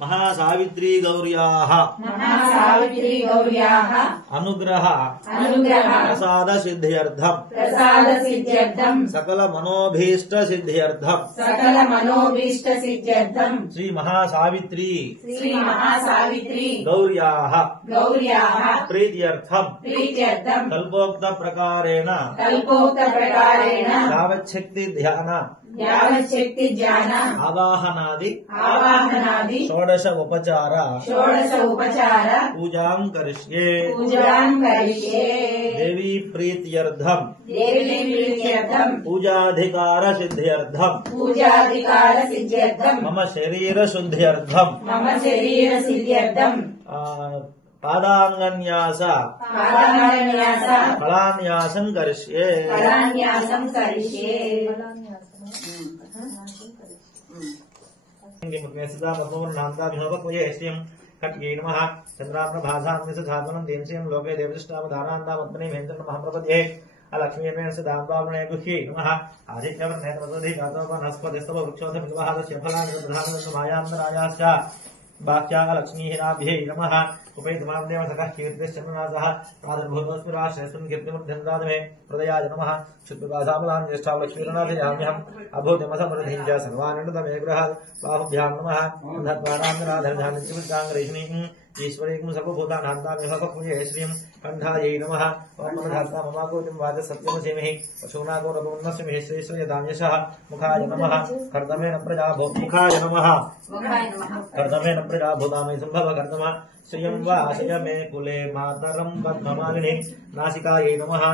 महासावित्री गौर्याः अनुग्रह प्रसाद सिद्ध्यर्थम सकल मनोभीष्ट सिद्ध्यर्थम श्री महासावित्री गौर्याः प्रीत्यर्थम कल्पोक्त प्रकारेण यावच्छक्ति ध्यान आवाहनादि षोडश उपचार पूजां करिष्ये देवी प्रीत्यर्थम पूजाधिकार सिद्ध्यर्थम मम शरीर शुद्ध्यर्थम पादांगन्यास कलान्यासं करिष्ये खट्ये नमः चंद्राप्रभासान्निसधात्मनं देवस्यं लोके देवदृष्टावधारान्तावत्मने भेन्द्रं महाप्रपद्ये अलक्ष्मीर्मेण सदाम्बावणे गुह्ये नमः आदित्यवर्णेतमसोधि गातोपनस्पतिस्तव वृक्षोधमिन्दवहादस्य फलान्यप्रधानन्दमायान्तरायाश्च बाक्याः लक्ष्मीहिराभ्ये नमः उपैतमां देवसखः कीर्तिश्चन्द्रनाथः प्रादुर्भूतोऽस्मिराश्रयस्मिन् कीर्तिमध्यन्दादमे प्रदयाय नमः क्षुत्प्रकाशामलां ज्येष्ठां लक्ष्मीरनाथयाम्यहम् अभूतिमसमृद्धिं च सर्वानन्दमे गृहात् बाहुभ्यां नमः अन्धत्वारान्तराधरधानित्यमित्राङ्गरेष्णीम् ईश्वरीं सर्वभूतानान्तामेव पूजये श्रीं कण्ठायै नमः ओमधात्मा ममाकोटिं वाचसत्यमसेमिहि पशूनागोरगोन्नस्मिहि श्रीश्रयधान्यशः मुखाय नमः कर्दमेन प्रजा मुखाय नमः कर्दमेन प्रजा भूतामि सम्भव कर्दम श्रियं वासय मे कुले मातरं पद्ममालिनी नासिकायै नमः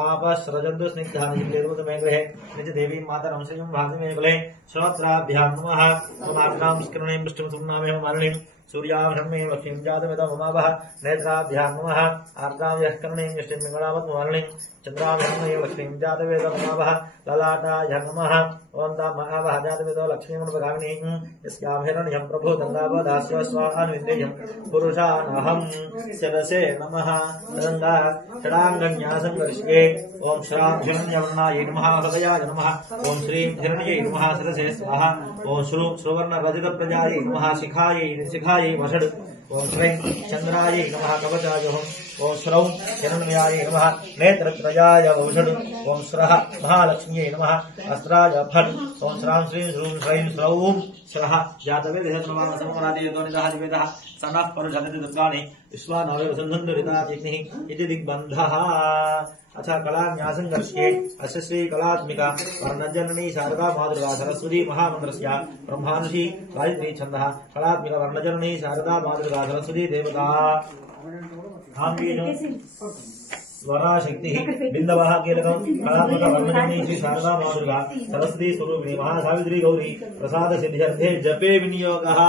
आपस्रजन्तु स्निग्धानि मे गृहे निजदेवीं मातरं श्रियं वासय मे कुले श्रोत्राभ्यां नमः समार्गां स्करणीं पुष्टिं सुम्नामेव मालिनीं सूर्याभ्रमे लक्ष्मीं जातवेदममावह नेत्राभ्यां नमः आर्द्रां यः करणीं यष्टिं मङ्गलावत्मालिनीं चन्द्राभ्रमे लक्ष्मीं जातवेदममावह ललाटाय नमः ओं महावह जातवेदो लक्ष्मीमुपगामिनीं यस्यां हिरण्यं प्रभो गङ्गावदास्य स्वाहान्विन्द्रियं पुरुषानहं शिरसे नमः गङ्गा षडाङ्गन्यासं करिष्ये ओं श्रां हिरण्यवर्णायै नमः हृदयाय नमः ओं श्रीं हिरण्यै नमः शिरसे स्वाहा ओं श्रूं श्रुवर्णरजितप्रजायै नमः शिखायै वषड् ओं श्रीं चन्द्रायै नमः कवचाय ओं श्रौं हिरण्मयायै नमः नेत्रत्रयाय वषड् ओं श्रः महालक्ष्म्यै नमः अस्त्राय फट् ओं श्रां श्रीं श्रूं श्रैं श्रौं श्रः जातवेदः सनः परुषदति दुर्गाणि विश्वानवसन्धन्दरिताग्निः इति दिग्बन्धः अथ कलान्यासं करिष्ये अस्य श्री कलात्मिका वर्णजननी शारदा मातृका सरस्वती महामन्त्रस्य ब्रह्मानुषी गायत्री छन्दः कलात्मिका वर्णजननी शारदा मातृका सरस्वती देवता वराशक्तिः बिन्दवः कीलकं कलात्मिका वर्णजननी श्री शारदा मातृका सरस्वती स्वरूपिणी महासावित्री गौरी प्रसाद सिद्ध्यर्थे जपे विनियोगः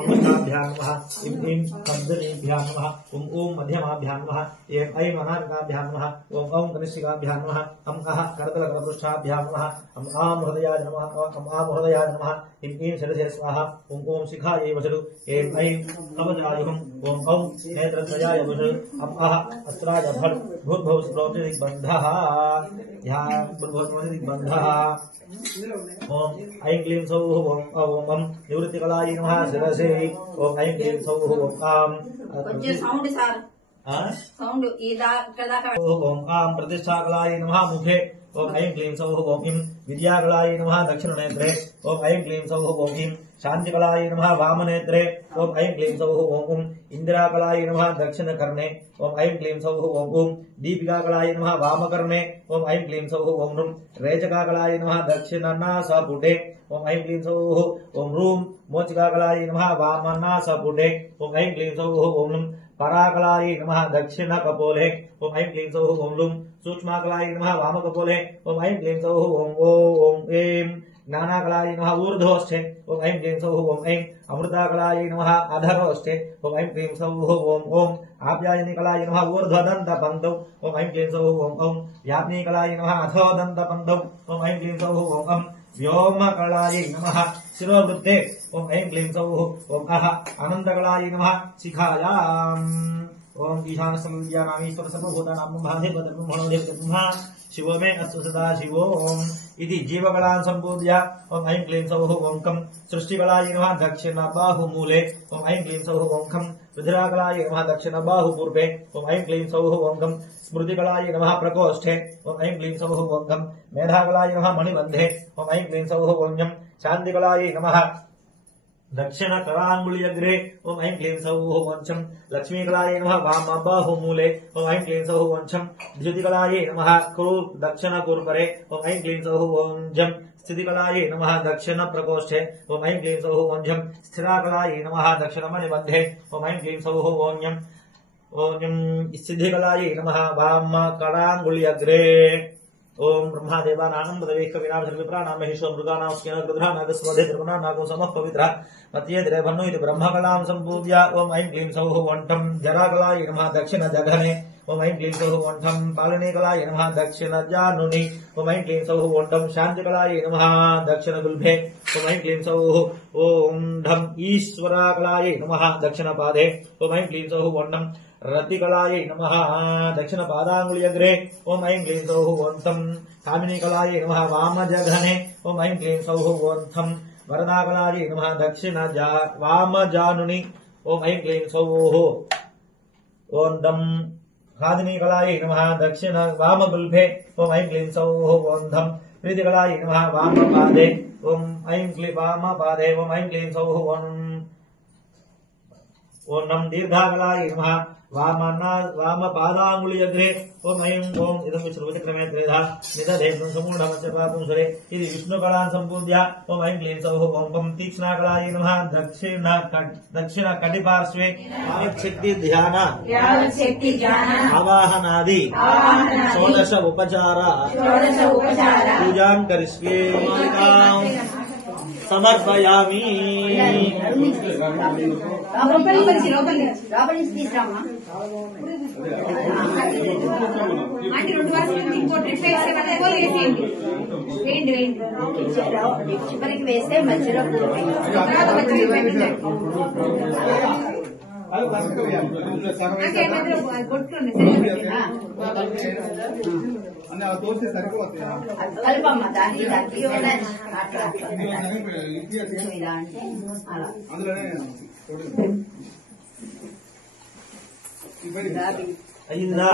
अमृताभ्यां नमः इं पञ्चमीभ्यां नमः ॐ मध्यमाभ्यां नमः ऐं अनामिकाभ्यां नमः ॐ कनिष्ठिकाभ्यां नमः अं करतलकरपृष्ठाभ्यां नमः आं हृदयाय नमः इं शिरसे स्वाहा ॐ शिखायै वषडु ऐं कवचाय ॐ नेत्रत्रयाय वषडु अस्त्राय फट् भूर्भुवः स्रोतदिग्बन्धः दिग्बन्धः ओम ऐं क्लीं सौः ओम निवृत्तिकलायै नमः शिरसे ओम ऐं क्लीं सौः ओम आं प्रतिष्ठाकलायै नमः मुखे ओम ऐं क्लीं सौः ओम इं विद्याकलायै नमः दक्षिणनेत्रे ओम ऐं क्लीं सौः ओम इं शान्तिकलायै नमः वामनेत्रे ओम ऐं क्लीं सौः ओम इन्द्राकलायै नमः दक्षिणकर्णे ओम ऐं क्लीं सौः ओम दीपिकाकलायै नमः वामकर्णे ओम ऐं क्लीं सौः ओम रेचकाकलायै नमः दक्षिणनासपुटे ओम ऐं क्लीं सौः ओम रूं मोचिकाकलायै नमः वामनासपुटे ओम ऐं क्लीं सौः ओम पराकलायै नमः दक्षिणकपोले ओम ऐं क्लीं सौः ओम लुं सूक्ष्माकलायै नमः वामकपोले ओम ऐं क्लीं सौः ओम ऐं ज्ञानाकलायै नमः ऊर्ध्वस्थे ओम ऐं क्लीं सौः ओम ऐं अमृताकलायै नमः अधरोष्ठे ओम ऐं क्लीं सौः ओम आप्यायनिकलायै नमः ऊर्ध्वदन्तपङ्क्तौ ओम ऐं क्लीं सौः ओम व्याप्नीकलायै नमः अधोदन्तपङ्क्तौ ओम ऐं क्लीं सौः ओम व्योमकलायै नमः शिरोवृत्ते ओम ऐं क्लीं सौः ओम अनन्तकलायै नमः शिखायाम् ओम ईशानसंज्ञानामीश्वर सर्वभूतानां भाधे ब्रह्मणो ब्रह्मा शिवो मे अस्तु सदा शिवोम इति जीवकलां संपूज्य ओम ऐं क्लीं सौः ओंकं सृष्टिकलायै नमः दक्षिण बाहुमूले ओम ऐं क्लीं सौः ओंकं रुद्राकलायै नमः दक्षिण बाहुपूर्वे ओम ऐं क्लीं सौः ओंकं स्मृतिकलायै नमः प्रकोष्ठे ओम ऐं क्लीं सौः ओंकं मेधाकलायै नमः मणिबन्धे ओम ऐं क्लीं सौः ओंजं शान्तिकलायै नमः दक्षिण करांगुल्यग्रे ओम ऐं क्लीं सौः वंशं लक्ष्मीकलायै नमः वाम बाहुमूले ओम ऐं क्लीं सौः वंशं द्युतिकलायै नमः दक्षिण कूर्परे ओम ऐं क्लीं सौः वंशं स्थितिकलायै नमः दक्षिण प्रकोष्ठे ओम ऐं क्लीं सौः वंशं स्थिराकलायै नमः दक्षिण मणिबन्धे ओम ऐं क्लीं सौः वंशं सिद्धिकलायै नमः वाम करांगुल्यग्रे ओम ब्रह्मादेवानां पदवेः कविनां सर्वप्राणां महेशो मृगाणां स्केन रुद्रा नागस्वधे त्रिगुणा नागो समः पवित्र मत्ये द्रवन्नो इति ब्रह्मकलां सम्पूज्य ओम ऐं क्लीं सौः वंठं जराकलायै नमः दक्षिण जघने ओम ऐं क्लीं सौः वंठं पालनीकलायै नमः दक्षिण जानुनि ओम ऐं क्लीं सौः वंठं शान्तिकलायै नमः दक्षिण गुल्भे ओम ऐं क्लीं सौः ओम ढं ईश्वराकलायै नमः दक्षिण पादे ओम ऐं क्लीं सौः वंठं रतिकलायै नमः दक्षिण पादांगुल्यग्रे ओम ऐं क्लीं सौः वंथं कामिनीकलायै नमः वामजघने ओम ऐं क्लीं सौः वंथं वरदाकलायै नमः दक्षिण वामजानुनि ओम ऐं क्लीं सौः वंदं खादिनीकलायै नमः दक्षिण वामगुल्भे ओम ऐं क्लीं सौः वंधं प्रीतिकलायै नमः वामपादे ओम ऐं क्लीं वामपादे ओम ऐं क्लीं सौः ओम दीर्घाकलायै नमः वामपादांगुल्यग्रे ओम ऐं ओम इदं विश्रुवचक्रमे त्रेधा निदधेतं समूढमच्चपापुंसरे इति विष्णुकलां सम्पूज्य ओम ऐं क्लीं सौः ओंकं तीक्ष्णाकलायै नमः दक्षिण कटिपार्श्वे यावच्छक्ति ध्यान आवाहनादि षोडश उपचार पूजां करिष्ये समर्पयामि చివరికి వేస్తే మధ్యలో కలపమ్మ దానికి దానికి అయిందా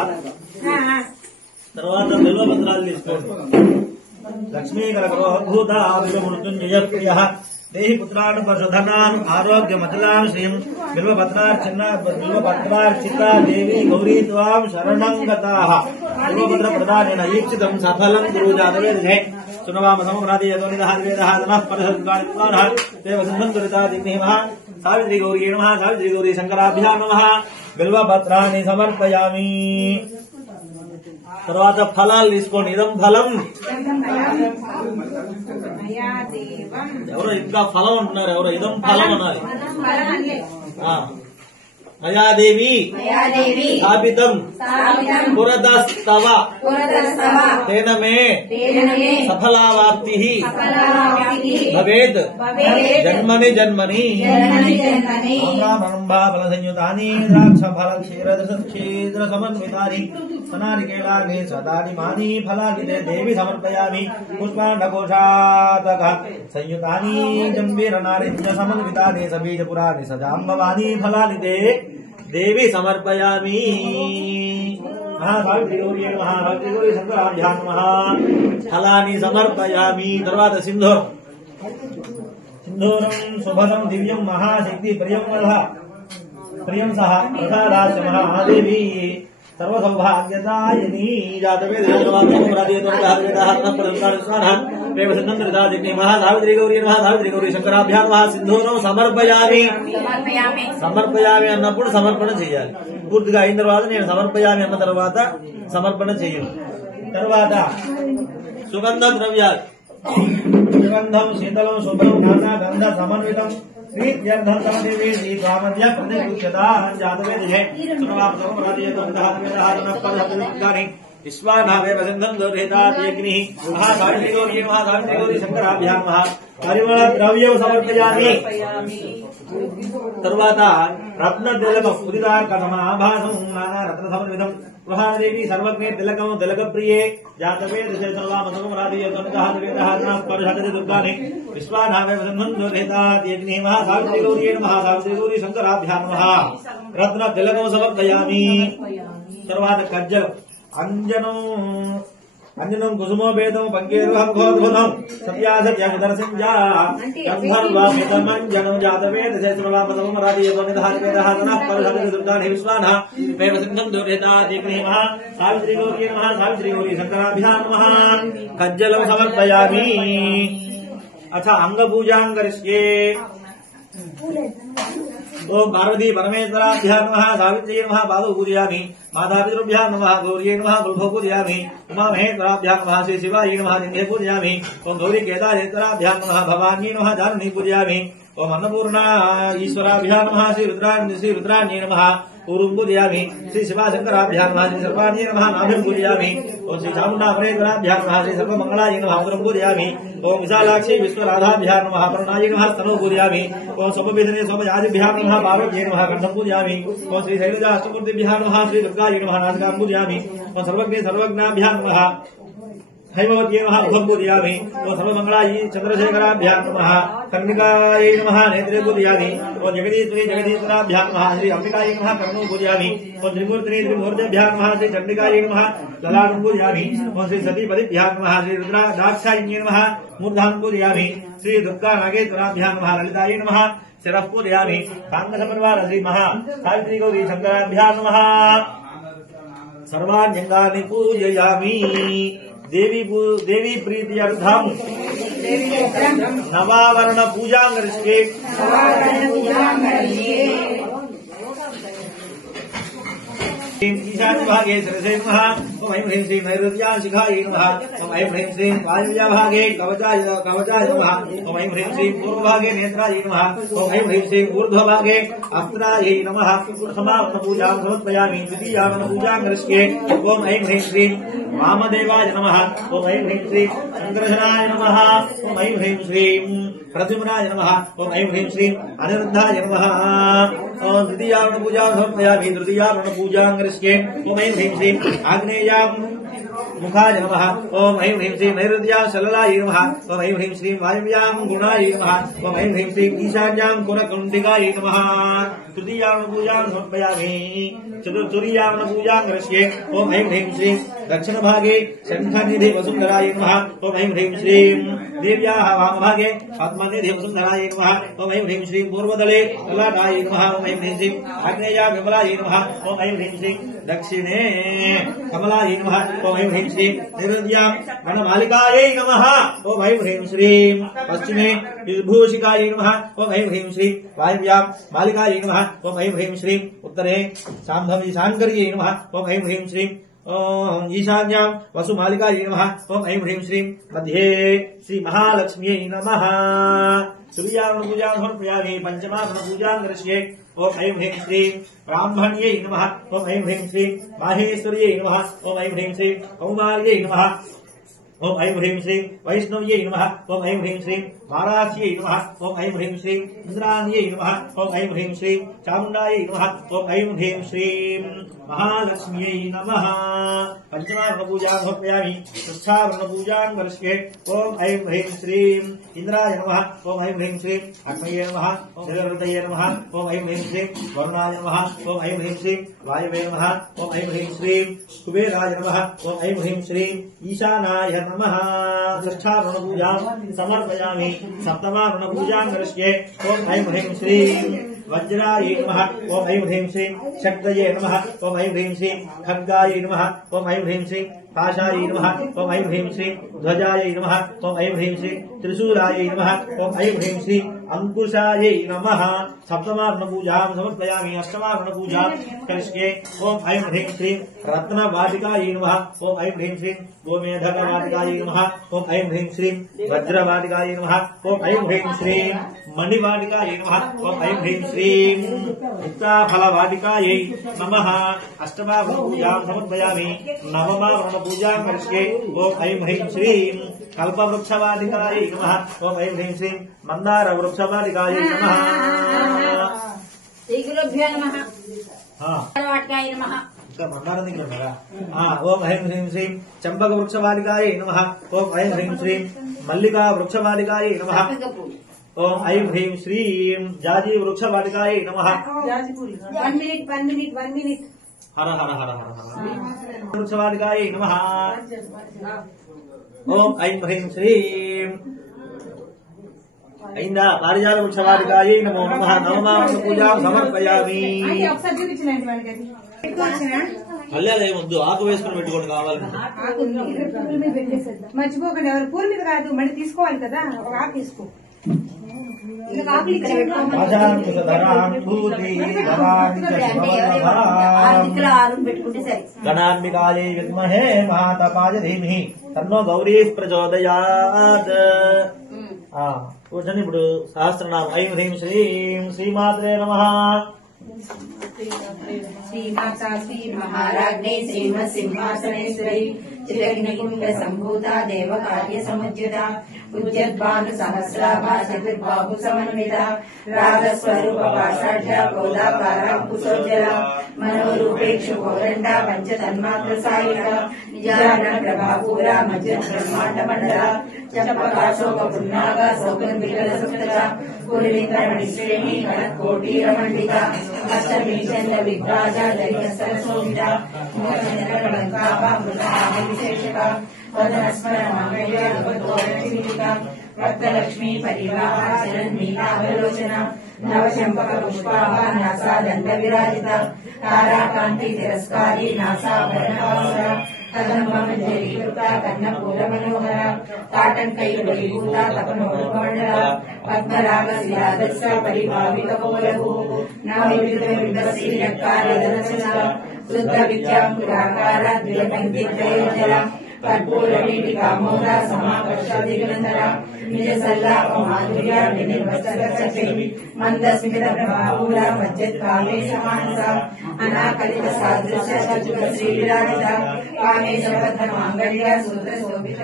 తర్వాత బిల్వపత్రాలు తీసుకోండి లక్ష్మీకరకరో అద్భుత మృత్యుంజయ ప్రియ దేహి పుత్రాన్ పశుధనాన్ ఆరోగ్యమతులాం శ్రీం బిల్వపత్రార్చిత దేవి గౌరీ త్వాం శరణం గతాః బిల్వపత్ర ప్రదానేన ఈప్సితం సఫలం గురు జాతవేదే సునవామ సమరాదేయతో నిదహాద్వేదః నమః పరశుద్ధానిత్వానః దేవసంధంతురితాదిగ్నిమః సావిత్రి గౌరీ నమః సావిత్రి గౌరీ శంకరాభ్యాం నమః బిల్వపత్రాన్ని సమర్పయామి. తర్వాత ఫలాలు తీసుకోండి. ఇదం ఫలం. ఎవరో ఇంకా ఫలం అంటున్నారు. ఎవరో ఇదం ఫలం అనాలి. మయాదేవి స్థాపితం పురదస్తవ తేన మే సఫలావాప్తి భవేత్ జన్మని జన్మని. ఫల సంయుతాని ద్రాక్ష ఫల క్షీర సమన్వితాని సనారికేళాని సదాని మాని ఫలాని దేవి సమర్పయామి. పుష్పాండకోశాతక సంయుతాని జంబీర నారింజ సమన్వితాని సబీజ పురాణి సజాంబవాని ఫలాని దేవి సమర్పయామి. సావిత్రి గౌరీ నమః సావిత్రి గౌరీ శంకరాభ్యాం నమః ఫలాని సమర్పయామి. తర్వాత సింధూరం. సింధూరం శుభదం దివ్యం మహాశక్తి ప్రియం వద ప్రియం సహ ప్రసాదాచ మహాదేవి సర్వసౌభాగ్యదాయిని సావిత్రి గౌరీ నమః సావిత్రి గౌరీ శంకరాభ్యాం నమః. సింధూరం సమర్పయామి. సమర్పయామి అన్నప్పుడు సమర్పణ చేయాలి. పూర్తిగా అయిన తర్వాత నేను సమర్పయామి అన్న తర్వాత సమర్పణ చేయను. తర్వాత సుగంధ ద్రవ్యాలు. సుగంధం శీతలం శుభ్రం నానా గంధ సమన్వితం ప్రీత్యర్థం సమదేవి శ్రీకామధ్య ప్రతికృత్యతావేదే విశ్వానావే వసంతం దోరేతాగ్ని మహాసావిత్రి గౌరీ మహాసావిత్రి గౌరీ శంకరాభ్యాం మహా పరిమళ ద్రవ్యం సమర్పయామి. తర్వాత రత్న జలమ పురిదార్కసమ ఆభాసం నానా రత్న సమన్వితం महादेवी सर्वज्ञे तिलकम तिलकप्रिये जातवेद सर्वामसमराधियोगमदाहवेदहारणास्पर्शकति दुर्गानि विश्वानामे वसन्धुर्हिताद्यग्नि महासावित्री गौरी नमः सावित्री गौरी शंकराभ्यां नमः रत्न तिलकम समर्पयामि सर्वाद कज्जल अंजनं कुसुमोपेतं पंकेरुहं सत्यासत्यादर्शंजा गन्धर्वामितमञ्जनं जातवेद सर्वामसमराधियोगमदाहवेदहारणास्पर्शकति दुर्गानि विश्वानाः मे वसन्धुर्हिताद्यग्नि सावित्री गौरी नमः सावित्री गौरी शंकराभ्यां नमः कज्जलं समर्पयामि अथ अंगपूजां करिष्ये ओम पार्वती परमेश्वराभ्यां नमः सावित्री नमः पादौ पूजयामि मातापितृभ्यां नमः गौर्यै नमः बुल्भो पूजयामि उमा महेश्वराभ्यां नमः श्री शिवायै नमः नित्ये पूजयामि ओम गौरी केदारेश्वराभ्यां नमः भवान्यै नमः जाननी पूजयामि ओम अन्नपूर्णा ईश्वराभ्यां नमः श्री रुद्राण्यै नमः पूर्वं पूजयामि श्री शिवाशंकराभ्यां नमः श्री सर्वाण्यै नमः नाभिं पूजयामि ओम श्री चामुण्डा परेश्वराभ्यां नमः श्री सर्वमंगलायै नमः उदरं पूजयामि ओम विशालाक्षी विश्वराधाभ्यां नमः प्रणनायै नमः स्तनौ पूजयामि ओम सोमवेदने सोमयाजिभ्यां नमः पार्वत्यै नमः कंठं पूजयामि ओम श्री शैलजा अष्टमूर्तिभ्यां नमः श्री दुर्गायै नमः नासिकां पूजयामि ओम सर्वज्ञे सर्वज्ञाभ्यां नमः हैमवत्यै नमः मुखं पूजयामि ओम सर्वमंगलायै चंद्रशेखराभ्यां नमः कर्णिकायै नमः नेत्रे पूजयामि ओम जगदीश्वरी जगदीश्वराभ्यां नमः श्री अंबिकायै नमः कर्णौ पूजयामि ओम त्रिमूर्तिनी त्रिमूर्तेभ्यां नमः श्री चंडिकायै नमः ललाटं पूजयामि ओम श्री सतीपतिभ्यां नमः श्री रुद्राक्षायै नमः मूर्धां पूजयामि श्री दुर्गा नागेश्वराभ्यां नमः ललितायै नमः शिरः पूजयामि काङ्गसपरिवार श्री महा सावित्री गौरी शंकराभ्यां नमः सर्वाण्यङ्गानि पूजयामि देवी प्रीत्यर्थम नवावरण पूजा करिष्ये ईशान्य भागे सरसे नमः ओम ऐं ह्रीं श्रीं नैऋत्या शिखायै नमः ओम ऐं ह्रीं श्रीं वायव्या भागे कवचाय नमः ओम ऐं ह्रीं श्रीं पूर्वभागे नेत्रायै नमः ओम ऐं ह्रीं श्रीं ऊर्ध्वभागे अस्त्रायै नमः समाप्त पूजां समर्पयामि द्वितीयावरण पूजां करिष्ये ओम ऐं ह्रीं श्रीं वामदेवाय नमः ओम ऐं ह्रीं श्रीं शंकरशनाय नमः ओम ऐं ह्रीं श्रीं प्रद्युम्नाय नमः ओम ऐं ह्रीं श्रीं अनिरुद्धाय नमः ओम द्वितीयावरण पूजां समर्पयामि तृतीयावरण पूजां करिष्ये ओम ऐं ह्रीं श्रीं आग्नेयां मुखाय नमः ओम ऐं ह्रीं श्रीं नैऋत्या सललाय नमः ओम ऐं ह्रीं श्रीं वायव्यां गुणाय नमः ओम ऐं ह्रीं श्रीं ईशान्यां कुरकुण्डिकाय नमः तृतीयावरण पूजां समर्पयामि चतुर्थीयावरण पूजां करिष्ये ओम ऐं ह्रीं श्रीं दक्षिणभागे शङ्खनिधि वसुन्धराय नमः ओम ऐं ह्रीं श्रीं देव्याः वामभागे पद्मनिधि वसुन्धराय नमः ओम ऐं ह्रीं श्रीं पूर्वदले ललाटाय नमः ओम ऐं ह्रीं श्रीं आग्नेया विमलाय नमः ओम ऐं ह्रीं श्रीं दक्षिणे कमलाय नमः ओम ऐं ह्रीं श्रीं नैऋत्यां वनमालिकायै नमः ओम ऐं ह्रीं श्रीं पश्चिमे विभूषिकायै नमः ओम ऐं ह्रीं श्रीं वायव्यां मालिकायै नमः ओम ऐं ह्रीं श्रीं उत्तरे शाम्भवी शाङ्कर्यै नमः ओम ऐं ह्रीं श्रीं ओम ईशान्यां वसुमालिकायै नमः ओम ऐं ह्रीं श्रीं मध्ये श्री महालक्ष्म्यै नमः तृतीयावरण पूजां समर्पयामि पंचमावरण पूजां करिष्ये ओम ऐं ह्रीं श्रीं ब्राह्मण्यै नमः ओम ऐं ह्रीं श्रीं माहेश्वर्यै नमः ओम ऐं ह्रीं श्रीं कौमार्यै नमः ओम ऐं ह्रीं श्रीं वैष्णव्यै नमः ओम ऐं ह्रीं श्रीं वाराह्यै नमः ओम ऐं ह्रीं श्रीं इन्द्राण्यै नमः ओम ऐं ह्रीं श्रीं चामुण्डायै नमः ओम ऐं ह्रीं श्रीं महालक्ष्म्यै नमः पंचमावरण पूजां समर्पयामि षष्ठावरण पूजां करिष्ये ओम ऐं ह्रीं श्रीं इन्द्राय नमः ओम ऐं ह्रीं श्रीं अग्नये नमः जलवृतये नमः ओम ऐं ह्रीं श्रीं वरुणाय नमः ओम ऐं ह्रीं श्रीं वायवे नमः ओम ऐं ह्रीं श्रीं कुबेराय नमः ओम ऐं ह्रीं श्रीं ईशानाय नमः षष्ठावरण पूजां समर्पयामि सप्तमावरण पूजां करिष्ये ओम ऐं ह्रीं श्रीं वज्राय नमः ओम ऐं ह्रीं श्रीं शक्तये नमः ओम ऐं ह्रीं श्रीं खड्गाय नमः ओम ऐं ह्रीं श्रीं पाशाय नमः ओम ऐं ह्रीं श्रीं ध्वजाय नमः ओम ऐं ह्रीं श्रीं त्रिशूलाय नमः ओम ऐं ह्रीं श्रीं अंकुशाय नमः सप्तमावरण पूजां समर्पयामि अष्टमावरण पूजां करिष्ये ओम ऐं ह्रीं श्रीं रत्नवाटिकाय नमः ओम ऐं ह्रीं श्रीं गोमेधकवाटिकाय नमः ओम ऐं ह्रीं श्रीं वज्रवाटिकाय नमः ओम ऐं ह्रीं श्रीं मणिवाटिकाय नमः ओम ऐं ह्रीं श्रीं मुक्ताफलवाटिकाय नमः अष्टमावरण पूजां समर्पयामि नवमावरण पूजां करिष्ये ओम ऐं ह्रीं श्रीं कल्पवृक्षवाटिकाय नमः ओम ऐं ह्रीं श्रीं मन्दारवृक्षवाटिकाय नमः श्री गुरुभ्यो नमः हाँ वाटिकाय नमः ఇంకా మందారం దగ్గర ఉన్నారా? ఓం ఐం హ్రీం శ్రీం చంపక వృక్షవాలికాయ నమః. ఓం ఐం హ్రీం శ్రీం మల్లికా వృక్షవాలికాయ నమః. ఓం ఐం హ్రీం శ్రీం జాజీ వృక్షవాలికాయ నమః. 1 minute. హర హర హర హర హర వృక్షవాలికాయ నమః. ఓం ఐం హ్రీం శ్రీం అయిందా? పారిజాత వృక్షవాలికాయ నమో నమః. నవమాన పూజాం సమర్పయామి. మళ్ళీ అలా ఏమొద్దు, ఆకు వేసుకుని పెట్టుకోండి కావాలి. మర్చిపోకండి, ఎవరు పూల మీద కాదు, మళ్ళీ తీసుకోవాలి కదా, ఒక ఆకు తీసుకో. గణాన్వికాయై విద్మహే మహాతపాయ ధీమహి తన్నో గౌరీ ప్రచోదయాత్. కూర్చొని ఇప్పుడు సహస్రనామం ఐం హ్రీం శ్రీం శ్రీమాత్రే నమః. శ్రీమాతా శ్రీ మహారాజ్ఞే శ్రీమత్ సింహాసనేశ్వరి చిరగ్నికుండ సంభూత దేవ కార్య సముజ్జిత ఉద్యద్భాను సహస్రాభా చతుర్బాహు సమన్విత రాగస్వరూప పాషాఢ్య గోదాకార కుశోజ్జల మనోరూపేక్షు గోరండ పంచ తన్మాత్ర సాయిక నిజాన ప్రభాపూర మధ్య బ్రహ్మాండ మండల చంపకాశోక పున్నాగ సౌగంధికల సుప్తక పూర్వింద్రమణి శ్రేణి కనకోటి రమండిత అష్టమి చంద్ర విభ్రాజ దరిక సరసోమిత మూలచంద్రలంకాభ మృతాభ విశేషక వదన స్మర మంగళ్య భగవతోరచిమిక రక్తలక్ష్మీ పరివాహ చరణ్మీనావలోచన నవశంపక పుష్పాభ నాసా దండ విరాజిత తారాకాంతి తిరస్కారి నాసాభరణాసుర కదంబమంజరీకృత కర్ణపూర మనోహర తాటంకైర్వీభూత తపనోపమండల పద్మరాగ శిలాదర్శ పరిభావిత కోలభూ నవవిధ శుద్ధ విద్యాంకురాకార ద్విజకంకిత్రయోజల కర్పూర నీటి కామోద సమాకర్షాదిగనందర నిజ సల్లాప మాధుర్య వినిర్వస్త్రచక్రి మందస్మిత ప్రభాపూర మజ్జత్కామేశ మానస అనాకలిత సాదృశ చతుర శ్రీ విరాజిత కామేశ బద్ధ మాంగళ్య సూత్ర శోభిత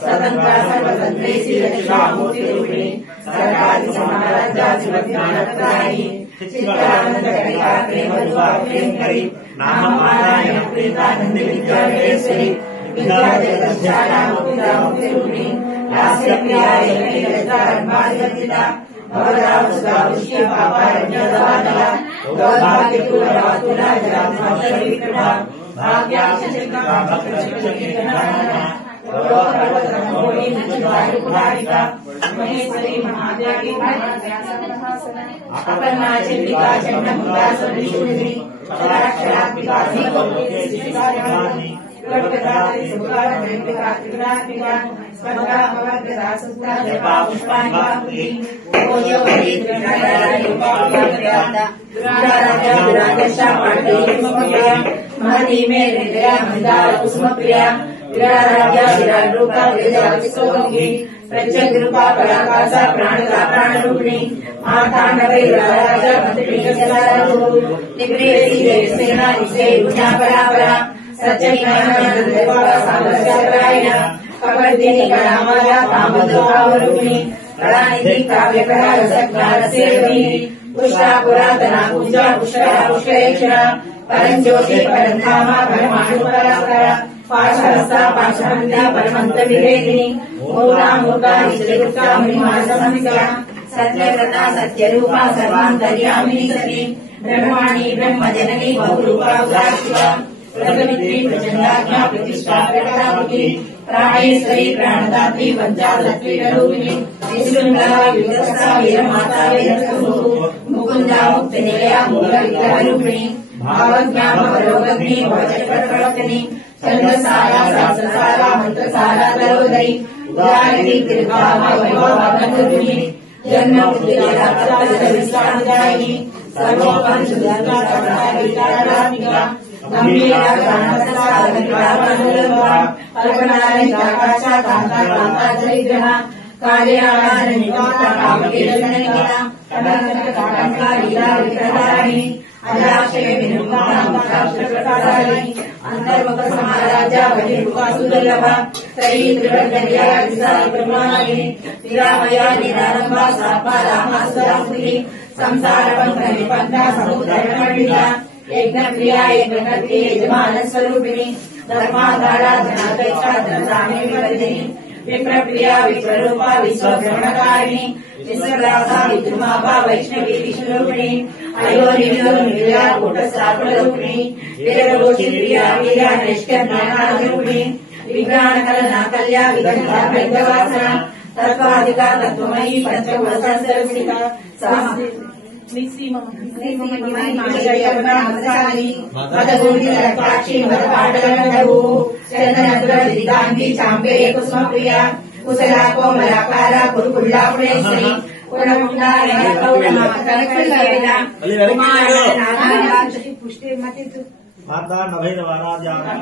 स्वतंत्र सर्वतंत्रे श्रीलक्ष्मी रूपिणी सरकारी समाराध्यात्मज्ञानप्रदायिनी चित्रानंद कलिका प्रेम प्रेमकरी नाममानाय प्रीतानंद विद्याधरेश्वरी विद्याजगज्जाला मुक्ति रूपिणी लास्य प्रियाय ललिता भवदावुष्य पापारण्यदानला दौर्भाग्यपूरवातुला जलात्मशरीकृता भाग्याचरिता भक्तचक्रिकनाना पर्वतरमोणी नचवायुपुरारिका महेश्वरी महादेवी अपन्ना चंडिका चंडमुंडा सविशुद्धि क्षराक्षरात्मिका श्रीकोटिश्रीकारिणी लोकदात्री सुखार वेंकटा त्रिगुणात्मिका स्पर्धा भवद्गदा सुस्ता जपा पुष्पाणि ओयोवरी त्रिगुणाधारी उपाव्यादा दुराराजा दुरादशा पाटली ममप्रिया महती मे हृदया मंदार कुसुमप्रिया विराराजा विराट रूपा विजया विश्वगंगी प्रत्यंग रूपा पराकाशा प्राणदा प्राणरूपिणी मातांडवे राजा मंत्री जलारू निप्रेसी देवसेना निसे गुणा परापरा सच्चैनंददेवा सामरस्यपरायण कपर्दिनी गणामया तामदोहावरूपिणी कलानिधि काव्यकरा रसज्ञानसेविनी पुष्टा पुरातना पूजा पुष्करा पुष्करेक्षणा परंज्योति परंधामा परमाणु परापरा पाशहस्ता पाशहन्या परमंत विवेकिनी मूला मूर्ता निजगुप्ता मुनिमानसंहिता सत्यव्रता सत्यरूपा सर्वान्तर्यामिनी सती ब्रह्माणि ब्रह्मजननी बहुरूपा उदाशिवा प्रगमित्री प्रचण्डाज्ञा प्रतिष्ठा प्रकटामुखी प्राणेश्वरी प्राणदात्री वज्रालक्ष्मीरूपिणी विशृङ्खला विगतसा वीरमाता वीरसमूह मुकुन्दा मुक्तिनिलया मूलविग्रहरूपिणी भावज्ञानवरोगग्नि भवचक्रप्रवर्तिनी छन्दसारा शास्त्रसारा मन्त्रसारा तरोदरी उदारणी कृपामा वैभवबन्धुरुपिणी जन्ममृत्युजराकल्पविश्रामदायिनी सर्वोपनिषद्विद्यात्मिका गम्भीरा गानरसागरनिरामनुलम्बा कल्पनारहिताकाशा कान्ता कान्तादरिद्रः कार्याणनिवाता कामकेशननिकिता कनकनककाकङ्का लीला विग्रहारिणी अजाक्षय विनुक्ताक्षप्रकारिणी अंतर्मुख समाराजा वज्रवासुदुर्लभ त्रयी त्रिवर्गर्या ब्रह्माणिनी विरामया निरारंभा सापा रामासुरामुखी संसार पंख निपन्ना समुद्रमण्डिता यज्ञप्रिया यज्ञकर्त्री यजमान स्वरूपिणी धर्माधारा धनापेक्षा धनसामे विवर्धिनी विप्रप्रिया विप्ररूपा विश्वभ्रमणकारिणी विश्वदासा विद्रुमापा वैष्णवी विष्णुरूपिणी अयोनिर्विरा कूटस्थापनरूपिणी वीरघोषिप्रिया वीरा नैष्कर्म्यानारूपिणी विज्ञानकलना कल्या विगन्धा वैद्यवासना तत्त्वाधिका तत्त्वमयी पंचकोशस्वरूपिणा मदगुण्डितरक्ताक्षी मदपाटलनलघु चन्दनद्रविदिगान्धी चाम्पेय कुसुमप्रिया कुशला कोमलाकारा कुरुकुल्ला पुणेश्वरी पुष्टे मतितु माता नभैरवाराध्याना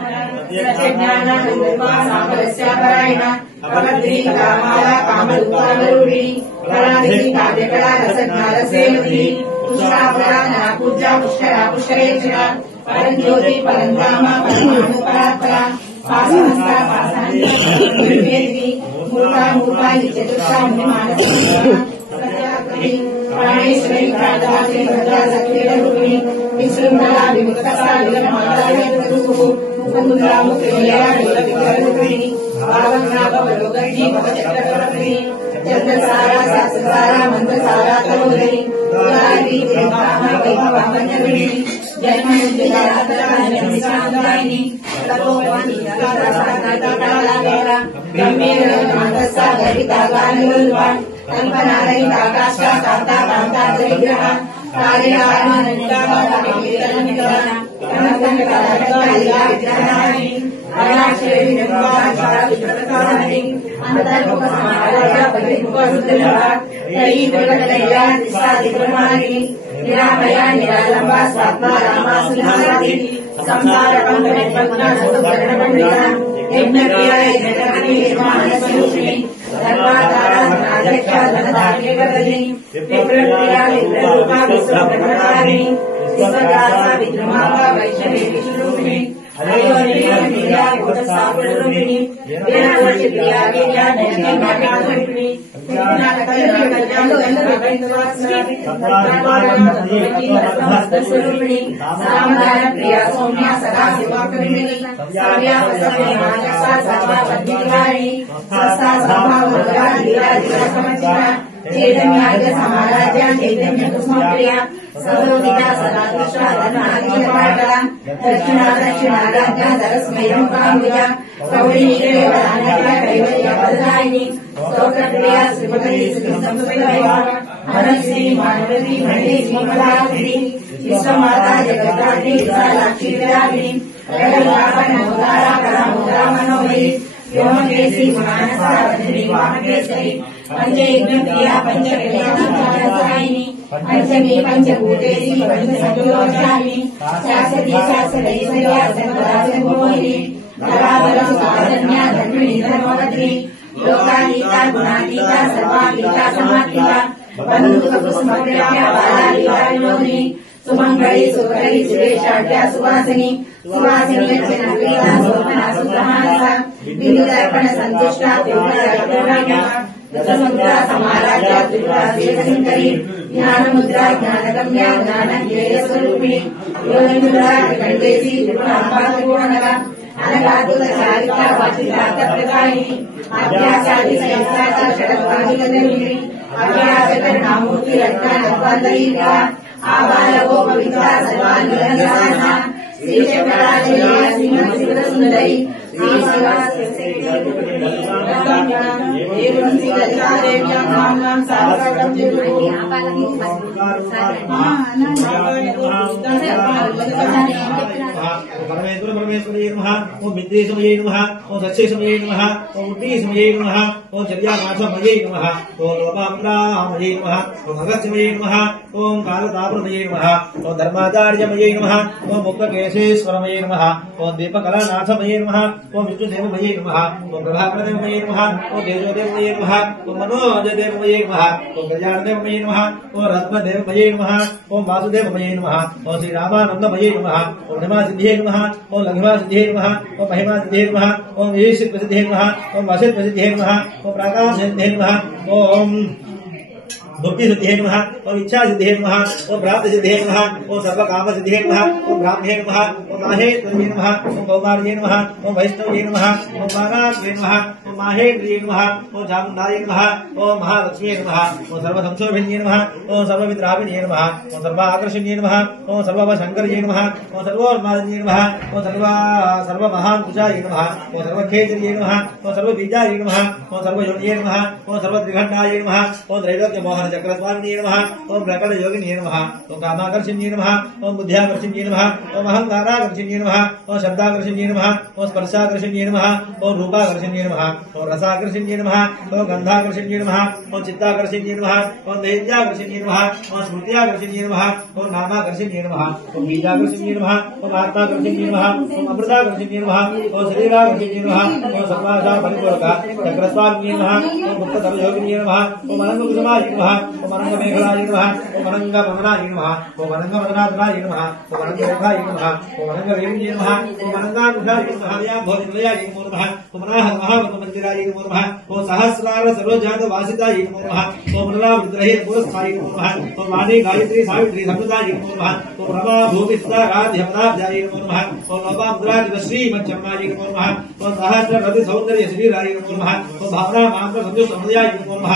प्रत्यज्ञानानुरूपासामरस्यापरायणा अवधि कलामाला कामरूपावरूढी कलानिधि काव्यकला रसज्ञानसेवती पुष्पापरा नापूजा पुष्करा पुष्करेचना परञ्ज्योति परन्धामा परमाणुपरात्परा पासहस्ता पासान्ति मूर्ता मूर्ता चतुष्टा मुनिमानसी प्राणेश्वरी प्राणदात्री भद्रा सत्वेरूपिणी विशृङ्खला विमुक्तसा विलमातारूपु मुकुन्दा मुक्तिनिलया विग्रहरूपिणी भावज्ञापवरोगर्णी भवचक्रवर्तिनी चन्द्रसारा शास्त्रसारा मन्त्रसारा तरोदरी उदारी कृपामा वैभवामन्यविणी जन्ममृत्युजरातराजन्मविश्रामदायिनी तपोवनिकालावेरा गम्भीरमानसा गरिता गानलोल्पा कल्पनारहिताकाशा कान्ता कान्तादरिग्रह कार्याणनिका कनकनककालिका विग्रहारिणी अनाक्षय विनम्बाचारा विप्रकारिणी अंतर्मुख समाराजा बहिर्मुखरुद्रः त्रयी त्रिवर्गर्या दिशादिब्रह्माणिनी निरामया निरालम्बा स्वात्मा रामासुधारति संसार पंकनिपन्ना समुद्रमण्डिता यज्ञप्रिया यज्ञकर्त्री यजमानस्वरूपिणी धर्माधारा धनाध्यक्षा धनधान्यवर्धिनी विप्रप्रिया विप्ररूपा विश्वभ्रमणकारिणी विश्वदासा विद्रुमापा वैष्णवी विष्णुरूपिणी अयोनिर्विरा कूटस्थापनरूपिणी वीरघोषिप्रिया वीर्या नैष्कर्म्यानारूपिणी स्वरूपिणी सामधान प्रिया सौम्या सदा शिवाकर्मिणी साव्या वसव्यमानसा सत्वा पद्मिकारिणी सस्ता स्वभाववरा लीला लीलासमर्चिता चैतन्यार्घ समाराध्या चैतन्य कुसुमप्रिया सरोदिता सदादृष्टा धनार्घ्यपाटला दक्षिणा दक्षिणाराध्या सरस्मयं काम्बिका कौलिनीरेवरानया कैवल्यवरदायिनी स्तोत्रप्रिया श्रीमती श्रीसंस्कृतवैभव हरश्री मानवती मणि श्रीमलाक्षिणी विश्वमाता जगद्धात्री विशालाक्षी विरागिणी रघुरामनोदारा परामोदा मनोहरी व्योमकेशी मानसा वदनी वामकेशरी पंचयज्ञप्रिया पंचकल्याणसायिनी पंचमी पंचभूतेशी पंचसंयोजानि शाश्वती शाश्वतैश्वर्या सर्वदासमोहिनी धराबलसुतारण्या धर्मिणी धर्मवत्री लोकातीता गुणातीता सर्वातीता समातीता बन्धुकुसुमप्रिया बालालीला विनोदिनी सुमंगली सुकरी सुरेशाढ्या सुवासिनी सुवासिनी लक्षणप्रिया सोमना सुब्रह्मण्या बिन्दुदर्पण संतुष्टा त्रिपुरा दशमुद्रा समाराध्या त्रिपुरा शेषशङ्करी ज्ञानमुद्रा ज्ञानगम्या ज्ञानज्ञेयस्वरूपिणी योनिमुद्रा त्रिकण्ठेशी त्रिपुराम्बात्रिकोणनगा अनगातुलचारिता वाचितार्थप्रदायिनी आध्यासादिसहस्राचा षडत्वादिगतरूपिणी अव्यासकरणामूर्ति रत्नानद्वान्तरीका आबालगोपविद्या सर्वान्निरञ्जना श्रीशंकराचार्य श्रीमत्सिद्धसुन्दरी परमेश्वर परमेश्वरी नमः ओम विद्येशमये नमः ओम सच्चेशमये नमः ओम उद्दीशमये नमः ओम चर्यानाथमये नमः ओम लोपामृतामये नमः ओम अगस्त्यमये नमः ओम कालतापमये नमः ओम धर्माचार्यमये नमः ओम मुक्तकेशेश्वरमये नमः ओम दीपकलानाथमये नमः ओम विष्णुदेवमये नमः ओम प्रभाकरदेवमये नमः ओम तेजोदेवमये नमः ओम मनोजदेवमये नमः ओम कल्याणदेवमये नमः ओम रत्नदेवमये नमः ओम वासुदेवमये नमः ओम श्रीरामानन्दमये नमः ओम नमः नमः ओम लघिमा सिद्धे नमः ओम महिमा सिद्धे नमः ओम ईश प्रसिद्धे नमः ओम वसित प्रसिद्धे नमः ओम प्राकाश सिद्धे नमः ओम भक्ति सिद्धे नमः ओम इच्छा सिद्धे नमः ओम प्राप्त सिद्धे नमः ओम सर्व काम सिद्धे नमः ओम ब्राह्मणे नमः ओम माहेश्वरे नमः ओम कौमार्ये नमः ओम वैष्णवे नमः ओम मानात्वे नमः ओम माहेन्द्रिये नमः ओम चामुण्डाये नमः ओम महालक्ष्मी नमः ओम सर्वसंशोभिन्ये नमः ओम सर्वविद्राविण्ये नमः ओम सर्वाकर्षण्ये नमः ओम सर्वशंकर्ये नमः ओम सर्वोन्मादिन्ये नमः ओम सर्वमहापुजाये नमः ओम सर्वखेत्रिये नमः ओम सर्वबीजाये नमः ओम सर्वयोनिये नमः ओम सर्वत्रिखण्डाये नमः ओम त्रैलोक्य मोहन चक्रस्वामिने नमः ओम प्रकट योगिने नमः ओम कामाकर्षिण्ये नमः ओम बुद्ध्याकर्षिण्ये नमः ओम अहंकाराकर्षिण्ये नमः ओम शब्दाकर्षिण्ये नमः ओम स्पर्शाकर्षिण्ये नमः ओम रूपाकर्षिण्ये नमः ओम रसाकर्षिण्ये नमः ओम गंधाकर्षिण्ये नमः ओम चित्ताकर्षिण्ये नमः ओम दैत्याकर्षिण्ये नमः ओम स्मृत्याकर्षिण्ये नमः ओम नामाकर्षिण्ये नमः ओम बीजाकर्षिण्ये नमः ओम आत्माकर्षिण्ये नमः ओम अमृताकर्षिण्ये नमः ओम शरीराकर्षिण्ये नमः ओम सर्वाशा परिपूरक चक्रस्वामिने नमः ओम गुप्तधर योगिने नमः ओम अनंतकुसुमाय नमः ओम अनंतमेघलाय नमः ओम अनंतमदनाय नमः ओम अनंतमदनाय नमः ओम अनंतरेखाय नमः ओम अनंतरेण्ये नमः ओम अनंताकुशाय नमः या भोजनलयाय नमः ओम अनाह महामन्दिराय नमः ओम सहस्रार सर्वजात वासिताय नमः ओम नलावृतरहे पुरस्ताय नमः ओम वाणी गायत्री सावित्री समृताय नमः ओम रमा भूमिस्ताराध्यपदाब्जाय नमः ओम लोपामुद्राज श्रीमच्चम्माय नमः ओम सहस्रपति सौंदर्य श्रीराय नमः ओम भावना मात्र संयुक्त समृताय नमः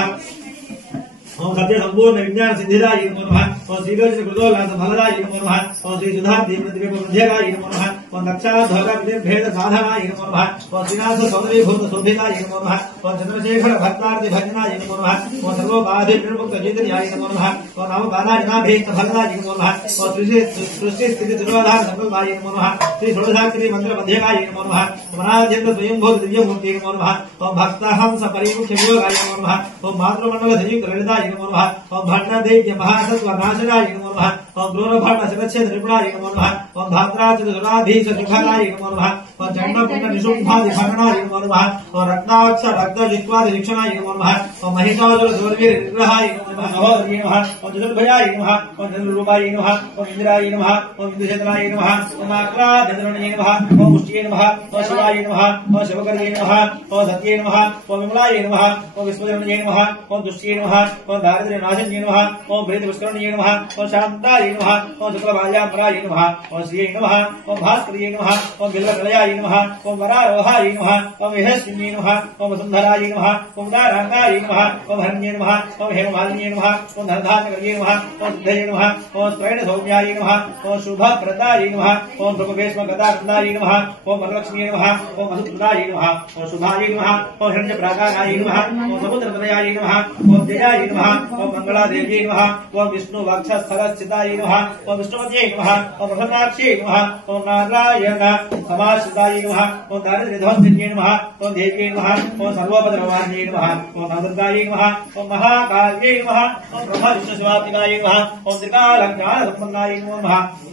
ओम सत्य संपूर्ण विज्ञान सिद्धिदाय नमः ओम श्रीगज कृतोल्लास फलदाय नमः ओम श्री सुधाब्धि प्रतिभूध्यगाय नमः ओम दक्षाध्वरा भेद साधनाय नमः ओम श्रीनाथ सौंदर्य भूत शोभिताय नमः ओम चंद्रशेखर भक्तार्थ भजनाय नमः ओम सर्वबाधि निर्मुक्त चैतन्याय नमः ओम नव बालाय नाभेक्त फलदाय नमः ओम सृष्टि स्थिति दुर्वाधार संकल्पाय नमः श्री षोडशाक्षरी मंत्र मध्यगाय नमः ओम अनाद्यंत स्वयंभूत दिव्य मूर्ति नमः ओम भक्तहंस परिमुख्य योगाय नमः ओम मातृमंडल संयुक्त ललिताय नमः ओम भट्टदेव्य महासत्व नाशनाय नमः ओम द्रोणभट्ट शिरच्छेद निपुणाय नमः ओम भाद्राचल सुराधीश सुखराय नमः ओम चंडपुण्ड निशुंभादि भरणाय नमः ओम रत्नाक्ष रक्त जिह्वादि शिक्षणाय नमः ओम महिषासुर सुरवीर निग्रहाय नमः नमः ओम चतुर्भुजाय नमः ओम चंद्ररूपाय नमः ओम इंद्राय नमः ओम इंद्रशेखराय नमः ओम आक्राध्यधरण्ये नमः ओम मुष्टिये नमः ओम शिवाय नमः ओम शिवकर्ये नमः ओम सत्ये नमः ओम विमलाय नमः ओम विश्वजनये नमः ओम दुष्टे नमः ओम दारिद्र्य नाशन्ये नमः ओम प्रेत पुष्करण्ये नमः ओम शांताय नमः ओम शुक्लभाजापराय नमः ओम श्रिये नमः ओम भास्कर्ये नमः ओम बिल्वकलयाय नमः ओम वरारोहाय नमः ओम विहस्विन्ये नमः ओम वसुन्धराय नमः ओम दारांगाय नमः ओम हरण्ये नमः ओम हेममालिन्ये नमः ओम धनधान्यवर्ये नमः ओम सिद्धये नमः ओम स्त्रैण सौम्याय नमः ओम शुभप्रदाय नमः ओम प्रभुभेष्मगदानन्दाय नमः ओम वरलक्ष्म्ये नमः ओम वसुप्रदाय नमः ओम शुभाय नमः ओम हिरण्यप्राकाराय नमः ओम समुद्रतनयाय नमः ओम जयाय नमः ओम मंगलादेव्यै नमः ओम विष्णु वक्षस्थलस्थिताय नमः ओम विष्णुपत्यै नमः ओम प्रसन्नाक्ष्यै नमः ओम नारायण समाश्रिताय नमः ओम दारिद्र्यध्वंसिन्यै नमः ओम देव्यै नमः ओम सर्वोपद्रवान्यै नमः ओम नवदुर्गायै नमः ओम महाकाल्यै नमः ओम ब्रह्म विष्णु शिवात्मिकायै नमः ओम त्रिकालज्ञानसम्पन्नायै नमो नमः